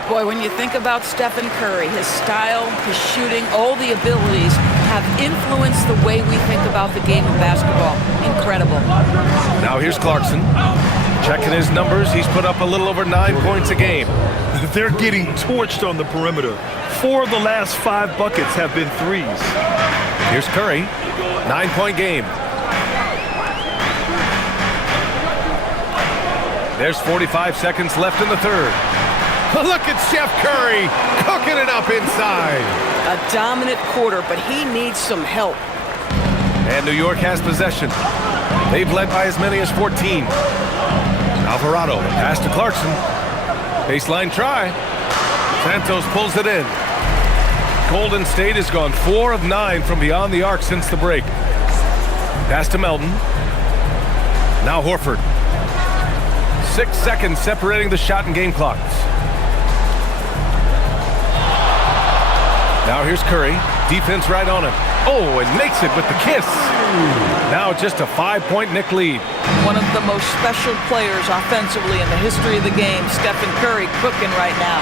Boy, when you think about Stephen Curry, his style, his shooting, all the abilities have influenced the way we think about the game of basketball. Incredible. Now here's Clarkson. Checking his numbers, he's put up a little over 9 points a game. They're getting torched on the perimeter. 4 of the last 5 buckets have been threes. Here's Curry. 9-point game. There's 45 seconds left in the third. Look at Steph Curry cooking it up inside. A dominant quarter, but he needs some help. And New York has possession. They've led by as many as 14. Alvarado, pass to Clarkson. Baseline try. Santos pulls it in. Golden State has gone 4 of 9 from beyond the arc since the break. Pass to Melton. Now Horford. 6 seconds separating the shot and game clocks. Now here's Curry. Defense right on him. Oh, and makes it with the kiss. Now just a 5-point Knick lead. One of the most special players offensively in the history of the game, Stephen Curry, cooking right now.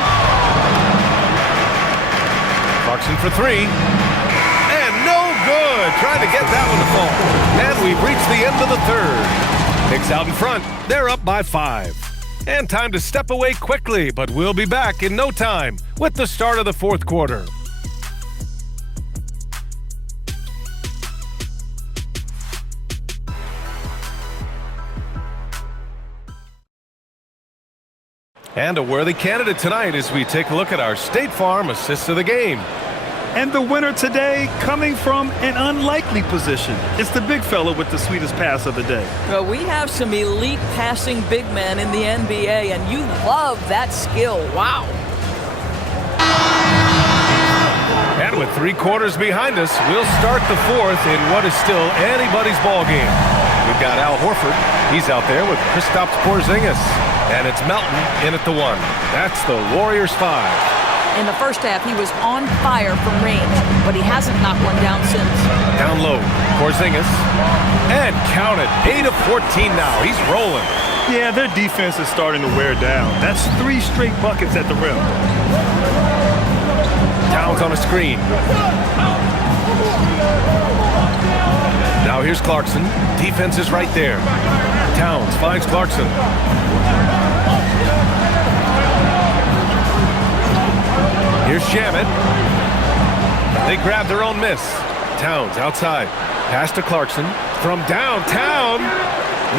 Clarkson for three. And no good. Trying to get that one to fall. And we've reached the end of the third. Knicks out in front. They're up by 5. And time to step away quickly, but we'll be back in no time with the start of the fourth quarter. And a worthy candidate tonight as we take a look at our State Farm assists of the game. And the winner today coming from an unlikely position. It's the big fella with the sweetest pass of the day. Well, we have some elite passing big men in the NBA, and you love that skill. Wow. And with 3 quarters behind us, we'll start the fourth in what is still anybody's ball game. We've got Al Horford. He's out there with Kristaps Porzingis. And it's Melton in at the 1. That's the Warriors 5. In the first half, he was on fire from range, but he hasn't knocked one down since. Down low, Porzingis. And count it, 8 of 14 now. He's rolling. Yeah, their defense is starting to wear down. That's 3 straight buckets at the rim. Towns on a screen. Now here's Clarkson. Defense is right there. Towns finds Clarkson. Here's Shamet. They grab their own miss. Towns outside. Pass to Clarkson. From downtown.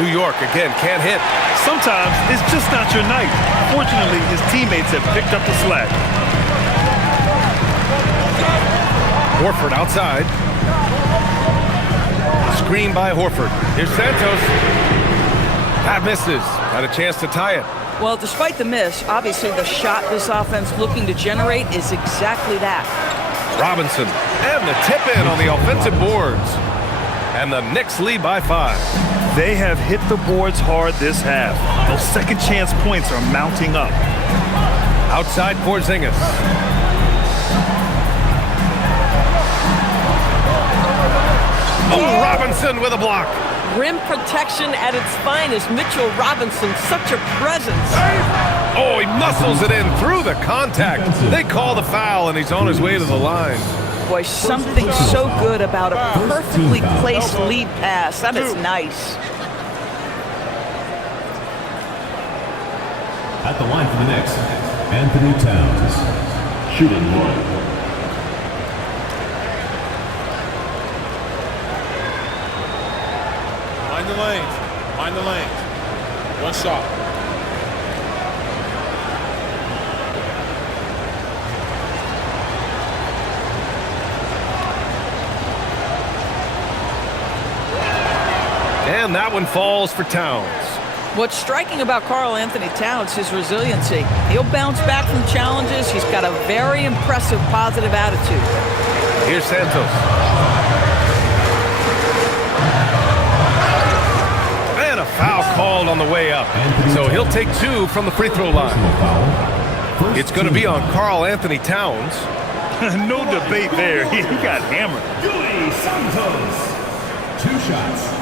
New York again can't hit. Sometimes it's just not your night. Fortunately, his teammates have picked up the slack. Horford outside. Screen by Horford. Here's Santos. That misses. Had a chance to tie it. Well, despite the miss, obviously the shot this offense looking to generate is exactly that. Robinson. And the tip-in on the offensive boards. And the Knicks lead by 5. They have hit the boards hard this half. Those second chance points are mounting up. Outside Porzingis. Oh, Robinson with a block. Rim protection at its finest. Mitchell Robinson, such a presence. Oh, he muscles it in through the contact. They call the foul, and he's on his way to the line. Boy, something so good about a perfectly placed lead pass. That is nice. At the line for the Knicks, Anthony Towns. Shooting 1. the lane. One shot. And that one falls for Towns. What's striking about Karl Anthony Towns, his resiliency. He'll bounce back from challenges. He's got a very impressive positive attitude. Here's Santos. And a foul called on the way up. So he'll take 2 from the free throw line. It's going to be on Karl Anthony Towns. No debate there. He got hammered. Santos. 2 shots.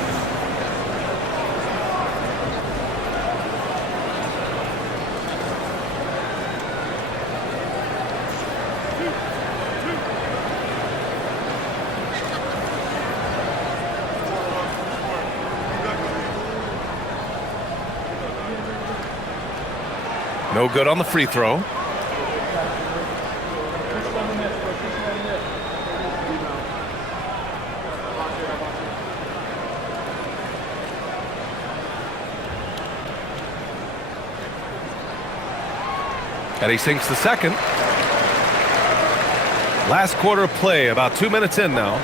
No good on the free throw. And he sinks the second. Last quarter of play, about 2 minutes in now.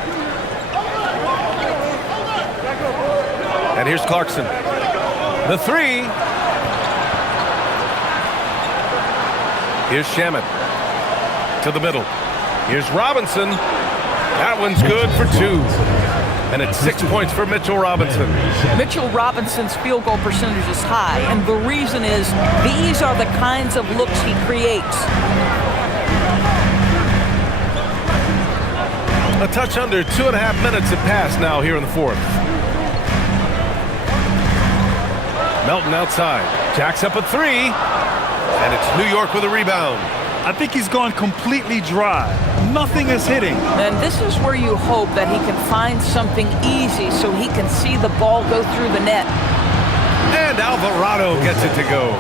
And here's Clarkson. The 3. Here's Shamet to the middle. Here's Robinson. That one's good for 2. And it's 6 points for Mitchell Robinson. Mitchell Robinson's field goal percentage is high, and the reason is these are the kinds of looks he creates. A touch under 2.5 minutes have passed now here in the fourth. Melton outside. Jacks up a 3. And it's New York with a rebound. I think he's gone completely dry. Nothing is hitting. And this is where you hope that he can find something easy so he can see the ball go through the net. And Alvarado gets it to go.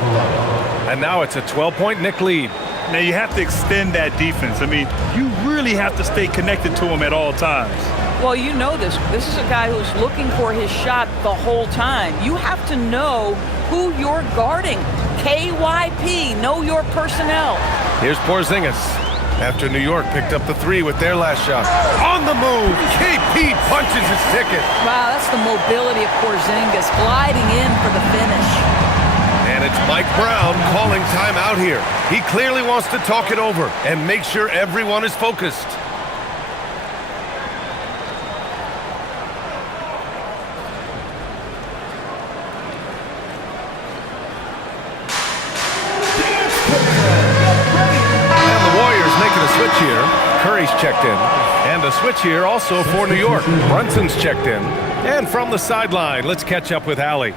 And now it's a 12-point Knick lead. Now you have to extend that defense. I mean, you really have to stay connected to him at all times. Well, you know this. This is a guy who's looking for his shot the whole time. You have to know who you're guarding. KYP, know your personnel. Here's Porzingis. After New York picked up the 3 with their last shot. On the move, KP punches his ticket. Wow, that's the mobility of Porzingis, gliding in for the finish. And it's Mike Brown calling timeout here. He clearly wants to talk it over and make sure everyone is focused. Switch here. Curry's checked in. And a switch here also for New York. Brunson's checked in. And from the sideline, let's catch up with Allie.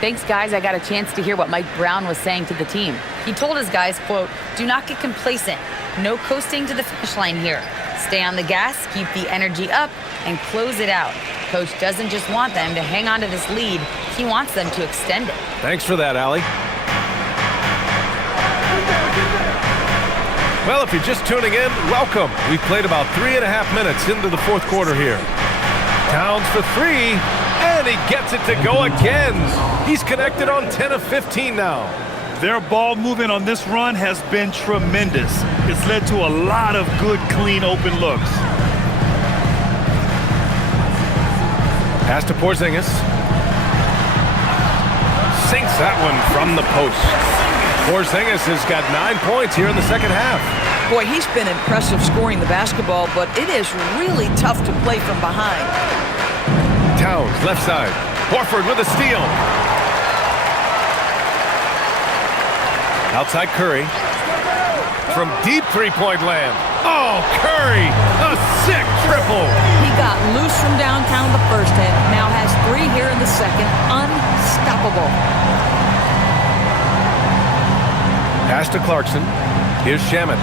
Thanks, guys. I got a chance to hear what Mike Brown was saying to the team. He told his guys, quote, "Do not get complacent. No coasting to the finish line here. Stay on the gas, keep the energy up, and close it out. Coach doesn't just want them to hang on to this lead. He wants them to extend it." Thanks for that, Allie. Well, if you're just tuning in, welcome. We've played about 3.5 minutes into the fourth quarter here. Towns for 3, and he gets it to go again. He's connected on 10 of 15 now. Their ball movement on this run has been tremendous. It's led to a lot of good, clean, open looks. Pass to Porzingis. Sinks that one from the post. Porzingis has got 9 points here in the second half. Boy, he's been impressive scoring the basketball, but it is really tough to play from behind. Towns, left side. Horford with a steal. Outside Curry. From deep three-point land. Oh, Curry, a sick triple. He got loose from downtown the first half. Now has 3 here in the second. Unstoppable. Pass to Clarkson. Here's Shamet.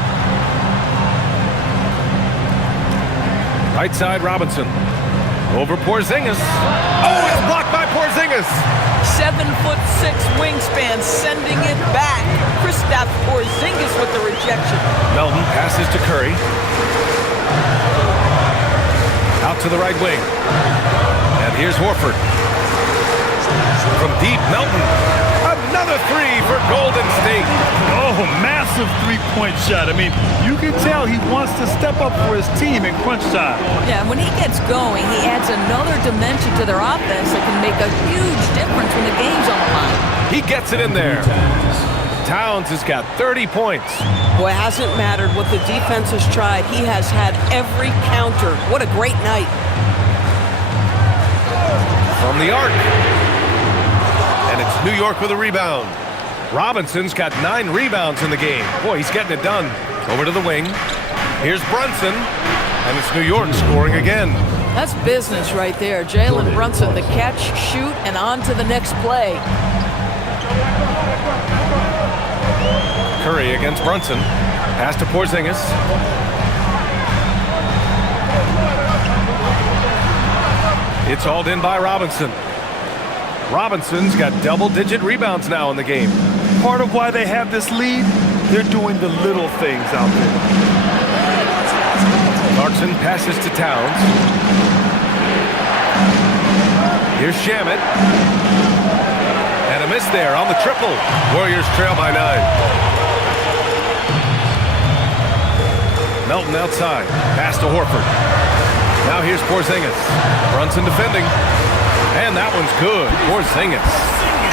Right side, Robinson. Over Porzingis. Oh, it's blocked by Porzingis. 7'6" wingspan, sending it back. Kristaps Porzingis with the rejection. Melton passes to Curry. Out to the right wing. And here's Horford. From deep, Melton. Another three for Golden State. Oh, massive three-point shot. I mean, you can tell he wants to step up for his team in crunch time. Yeah, and when he gets going, he adds another dimension to their offense that can make a huge difference when the game's on the line. He gets it in there. Towns has got 30 points. Boy, it hasn't mattered what the defense has tried. He has had every counter. What a great night. From the arc. And it's New York with a rebound. Robinson's got 9 rebounds in the game. Boy, he's getting it done. Over to the wing. Here's Brunson. And it's New York scoring again. That's business right there. Jalen Brunson, the catch, shoot, and on to the next play. Curry against Brunson. Pass to Porzingis. It's hauled in by Robinson. Robinson's got double-digit rebounds now in the game. Part of why they have this lead, they're doing the little things out there. Clarkson passes to Towns. Here's Shamet. And a miss there on the triple. Warriors trail by 9. Melton outside. Pass to Horford. Now here's Porzingis. Brunson defending. And that one's good. Porzingis.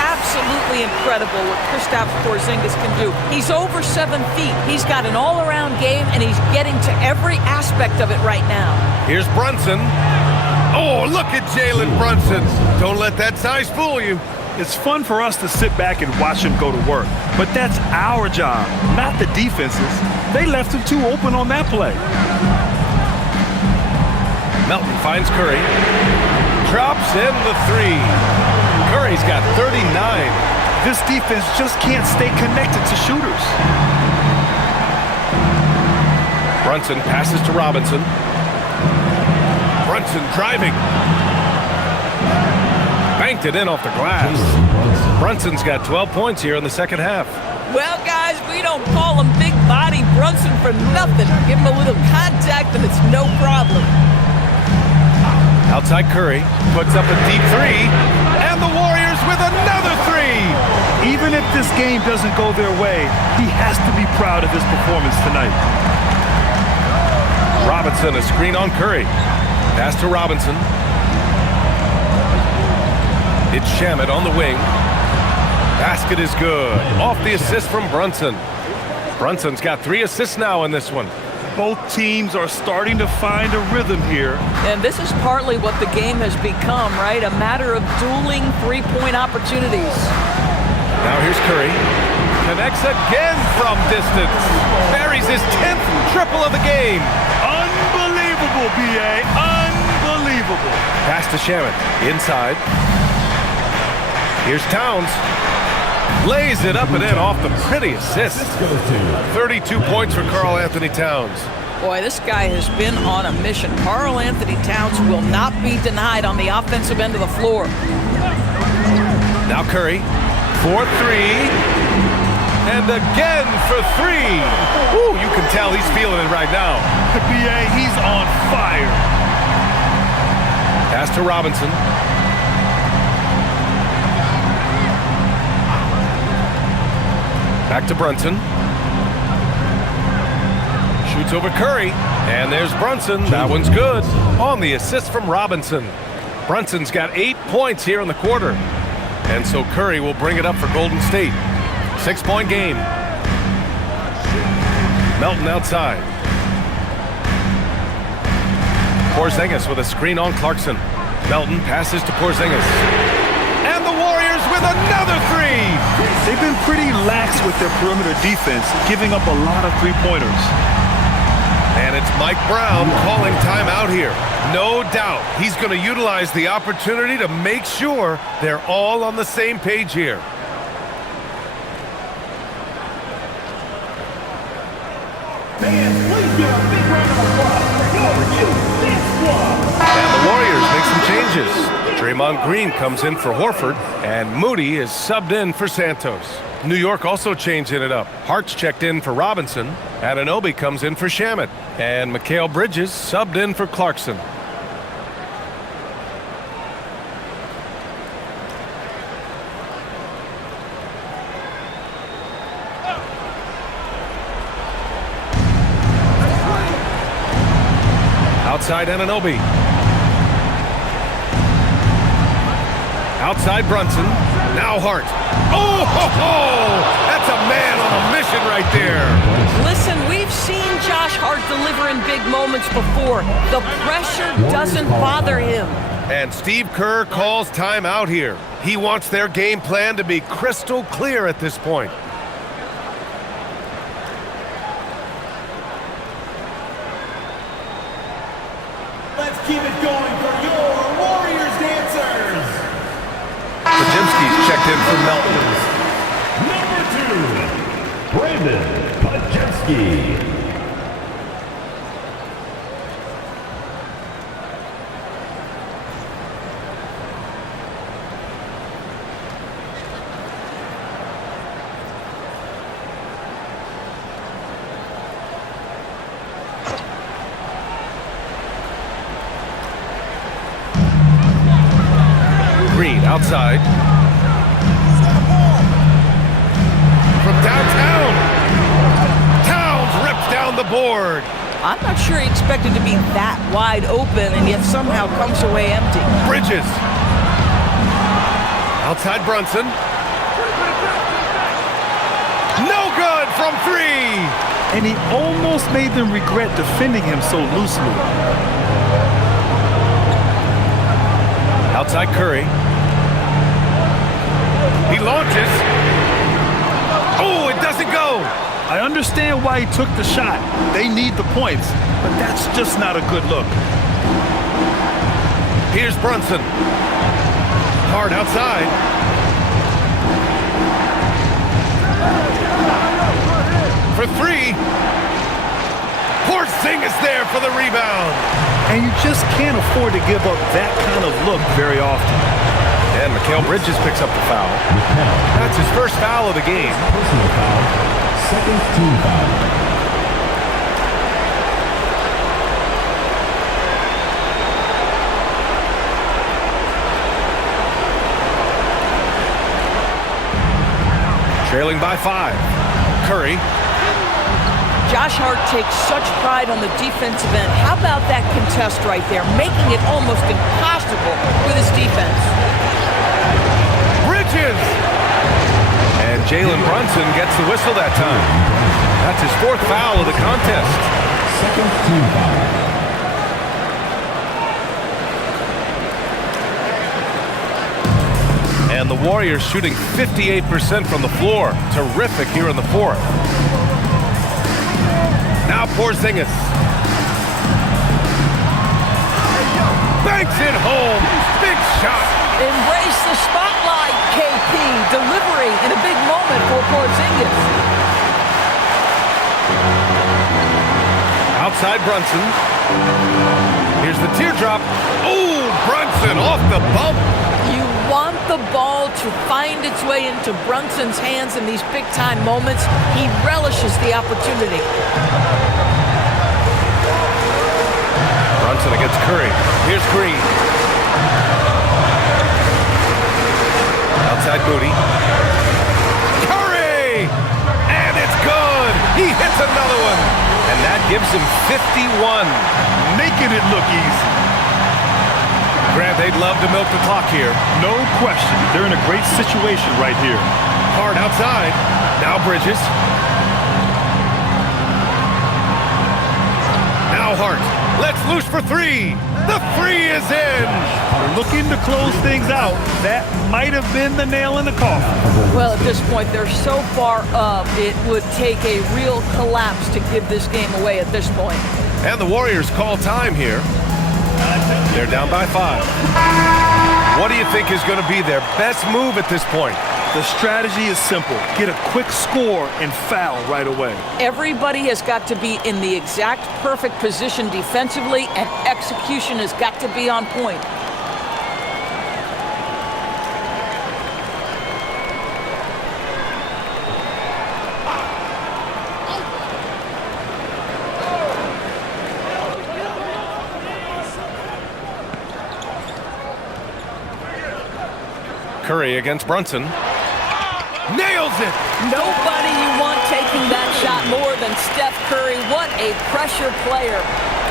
Absolutely incredible what Kristaps Porzingis can do. He's over 7 feet. He's got an all-around game, and he's getting to every aspect of it right now. Here's Brunson. Oh, look at Jalen Brunson. Don't let that size fool you. It's fun for us to sit back and watch him go to work, but that's our job, not the defense's. They left him too open on that play. Melton finds Curry. Drops in the 3. Curry's got 39. This defense just can't stay connected to shooters. Brunson passes to Robinson. Brunson driving. Banked it in off the glass. Brunson's got 12 points here in the second half. Well, guys, we don't call him Big Body Brunson for nothing. Give him a little contact and it's no problem. Outside Curry puts up a deep 3, and the Warriors with another 3. Even if this game doesn't go their way, he has to be proud of his performance tonight. Robinson, a screen on Curry. Pass to Robinson. It's Shamet on the wing. Basket is good. Off the assist from Brunson. Brunson's got 3 assists now in this one. Both teams are starting to find a rhythm here. And this is partly what the game has become, right? A matter of dueling three-point opportunities. Now here's Curry. Connects again from distance. Buries his 10th triple of the game. Unbelievable, B.A. Unbelievable. Pass to Shamet. Inside. Here's Towns. Lays it up and in off the pretty assist. 32 points for Karl Anthony Towns. Boy, this guy has been on a mission. Karl Anthony Towns will not be denied on the offensive end of the floor. Now Curry for 3. And again for 3. Ooh, you can tell he's feeling it right now. The BA, he's on fire. Pass to Robinson. Back to Brunson. Shoots over Curry. And there's Brunson. That one's good. On the assist from Robinson. Brunson's got 8 points here in the quarter. And so Curry will bring it up for Golden State. 6-point game. Melton outside. Porzingis with a screen on Clarkson. Melton passes to Porzingis. And the Warriors with another 3. They've been pretty lax with their perimeter defense, giving up a lot of three-pointers. And it's Mike Brown calling timeout here. No doubt he's going to utilize the opportunity to make sure they're all on the same page here. And the Warriors make some changes. Draymond Green comes in for Horford, and Moody is subbed in for Santos. New York also changing it up. Hart's checked in for Robinson. Anunoby comes in for Shamet. And Mikal Bridges subbed in for Clarkson. Outside Anunoby. Outside Brunson. Now Hart. Oh, ho, ho! That's a man on a mission right there. Listen, we've seen Josh Hart deliver in big moments before. The pressure doesn't bother him. And Steve Kerr calls timeout here. He wants their game plan to be crystal clear at this point. Let's keep it going for your Warriors dancers. Pajimski's checked in from Melton. Number 2, Brandon Pajimski. Green outside. From downtown. Towns rips down the board. I'm not sure he expected to be that wide open and yet somehow comes away empty. Bridges. Outside Brunson. No good from 3. And he almost made them regret defending him so loosely. Outside Curry. He launches. Oh, it doesn't go. I understand why he took the shot. They need the points, but that's just not a good look. Here's Brunson. Hard outside. For 3. Porzingis there for the rebound. And you just can't afford to give up that kind of look very often. And Mikal Bridges picks up the foul. That's his first foul of the game. Personal foul. Second team foul. Trailing by 5. Curry. Josh Hart takes such pride on the defensive end. How about that contest right there, making it almost impossible with his defense? Bridges! And Jalen Brunson gets the whistle that time. That's his 4th foul of the contest. Second team foul. And the Warriors shooting 58% from the floor. Terrific here in the 4th. Now Porzingis. Banks it home. Big shot. Embrace the spotlight, KP. Delivery in a big moment for Porzingis. Outside Brunson. Here's the teardrop. Oh, Brunson off the bump. You want the ball to find its way into Brunson's hands in these big-time moments. He relishes the opportunity. Brunson against Curry. Here's Green. Outside Moody. Curry! And it's good! He hits another one! And that gives him 51. Making it look easy. Grant, they'd love to milk the clock here. No question. They're in a great situation right here. Hard outside. Now Bridges. Now Hart. Let's loose for 3. The 3 is in. Looking to close things out. That might have been the nail in the coffin. Well, at this point, they're so far up, it would take a real collapse to give this game away at this point. And the Warriors call time here. They're down by 5. What do you think is going to be their best move at this point? The strategy is simple. Get a quick score and foul right away. Everybody has got to be in the exact perfect position defensively, and execution has got to be on point. Curry against Brunson. Nails it! Nobody you want taking that shot more than Steph Curry. What a pressure player.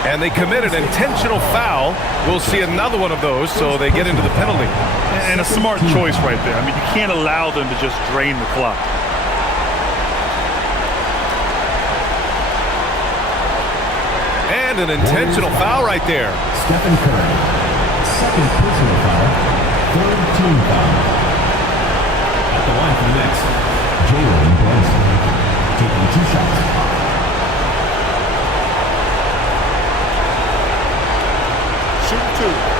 And they commit an intentional foul. We'll see another one of those, so they get into the penalty. And a smart choice right there. I mean, you can't allow them to just drain the clock. And an intentional foul right there. Stephen Curry. Second personal foul. Third team foul. At the line for the Knicks, Jalen Brunson. Taking 2 shots. Shoot 2.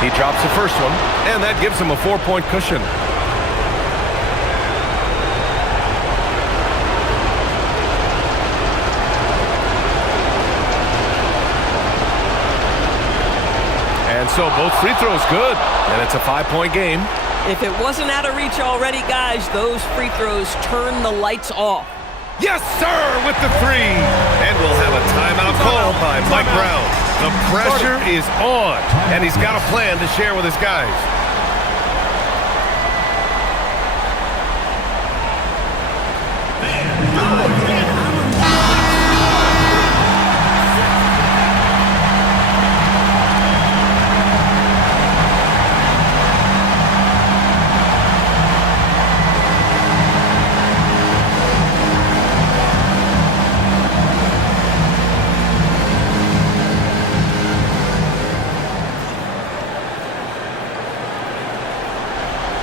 He drops the first one, and that gives him a 4-point cushion. And so both free throws good, and it's a 5-point game. If it wasn't out of reach already, guys, those free throws turn the lights off. Yes, sir, with the 3. And we'll have a timeout called by Mike Brown. The pressure is on, and he's got a plan to share with his guys.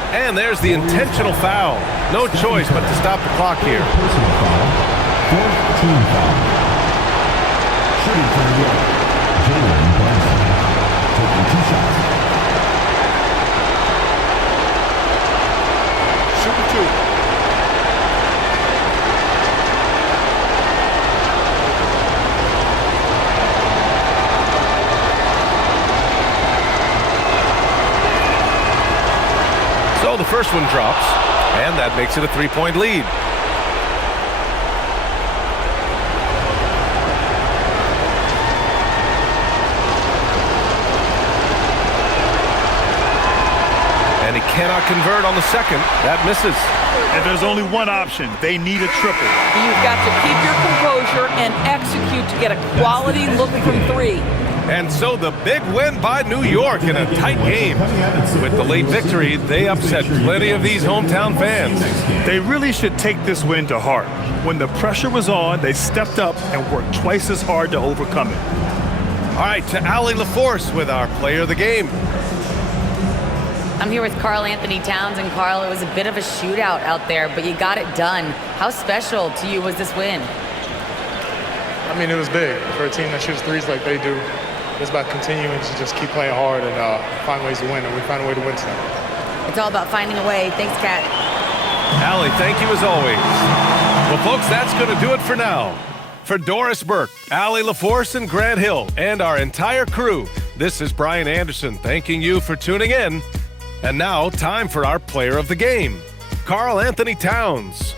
And there's the intentional foul. No choice but to stop the clock here. Personal foul. Fourth team foul. Shooting for New York, Jalen Brunson. Taking 2 shots. Shoot 2. So the first one drops, and that makes it a 3-point lead. And he cannot convert on the second. That misses. And there's only one option. They need a triple. You've got to keep your composure and execute to get a quality look from 3. And so the big win by New York in a tight game. With the late victory, they upset plenty of these hometown fans. They really should take this win to heart. When the pressure was on, they stepped up and worked twice as hard to overcome it. All right, to Allie LaForce with our player of the game. I'm here with Karl Anthony Towns, and Karl, it was a bit of a shootout out there, but you got it done. How special to you was this win? I mean, it was big for a team that shoots threes like they do. It's about continuing to just keep playing hard and find ways to win, and we found a way to win tonight. It's all about finding a way. Thanks, Kat. Allie, thank you as always. Well, folks, that's going to do it for now. For Doris Burke, Allie LaForce, and Grant Hill, and our entire crew, this is Brian Anderson thanking you for tuning in. And now, time for our player of the game, Karl Anthony Towns.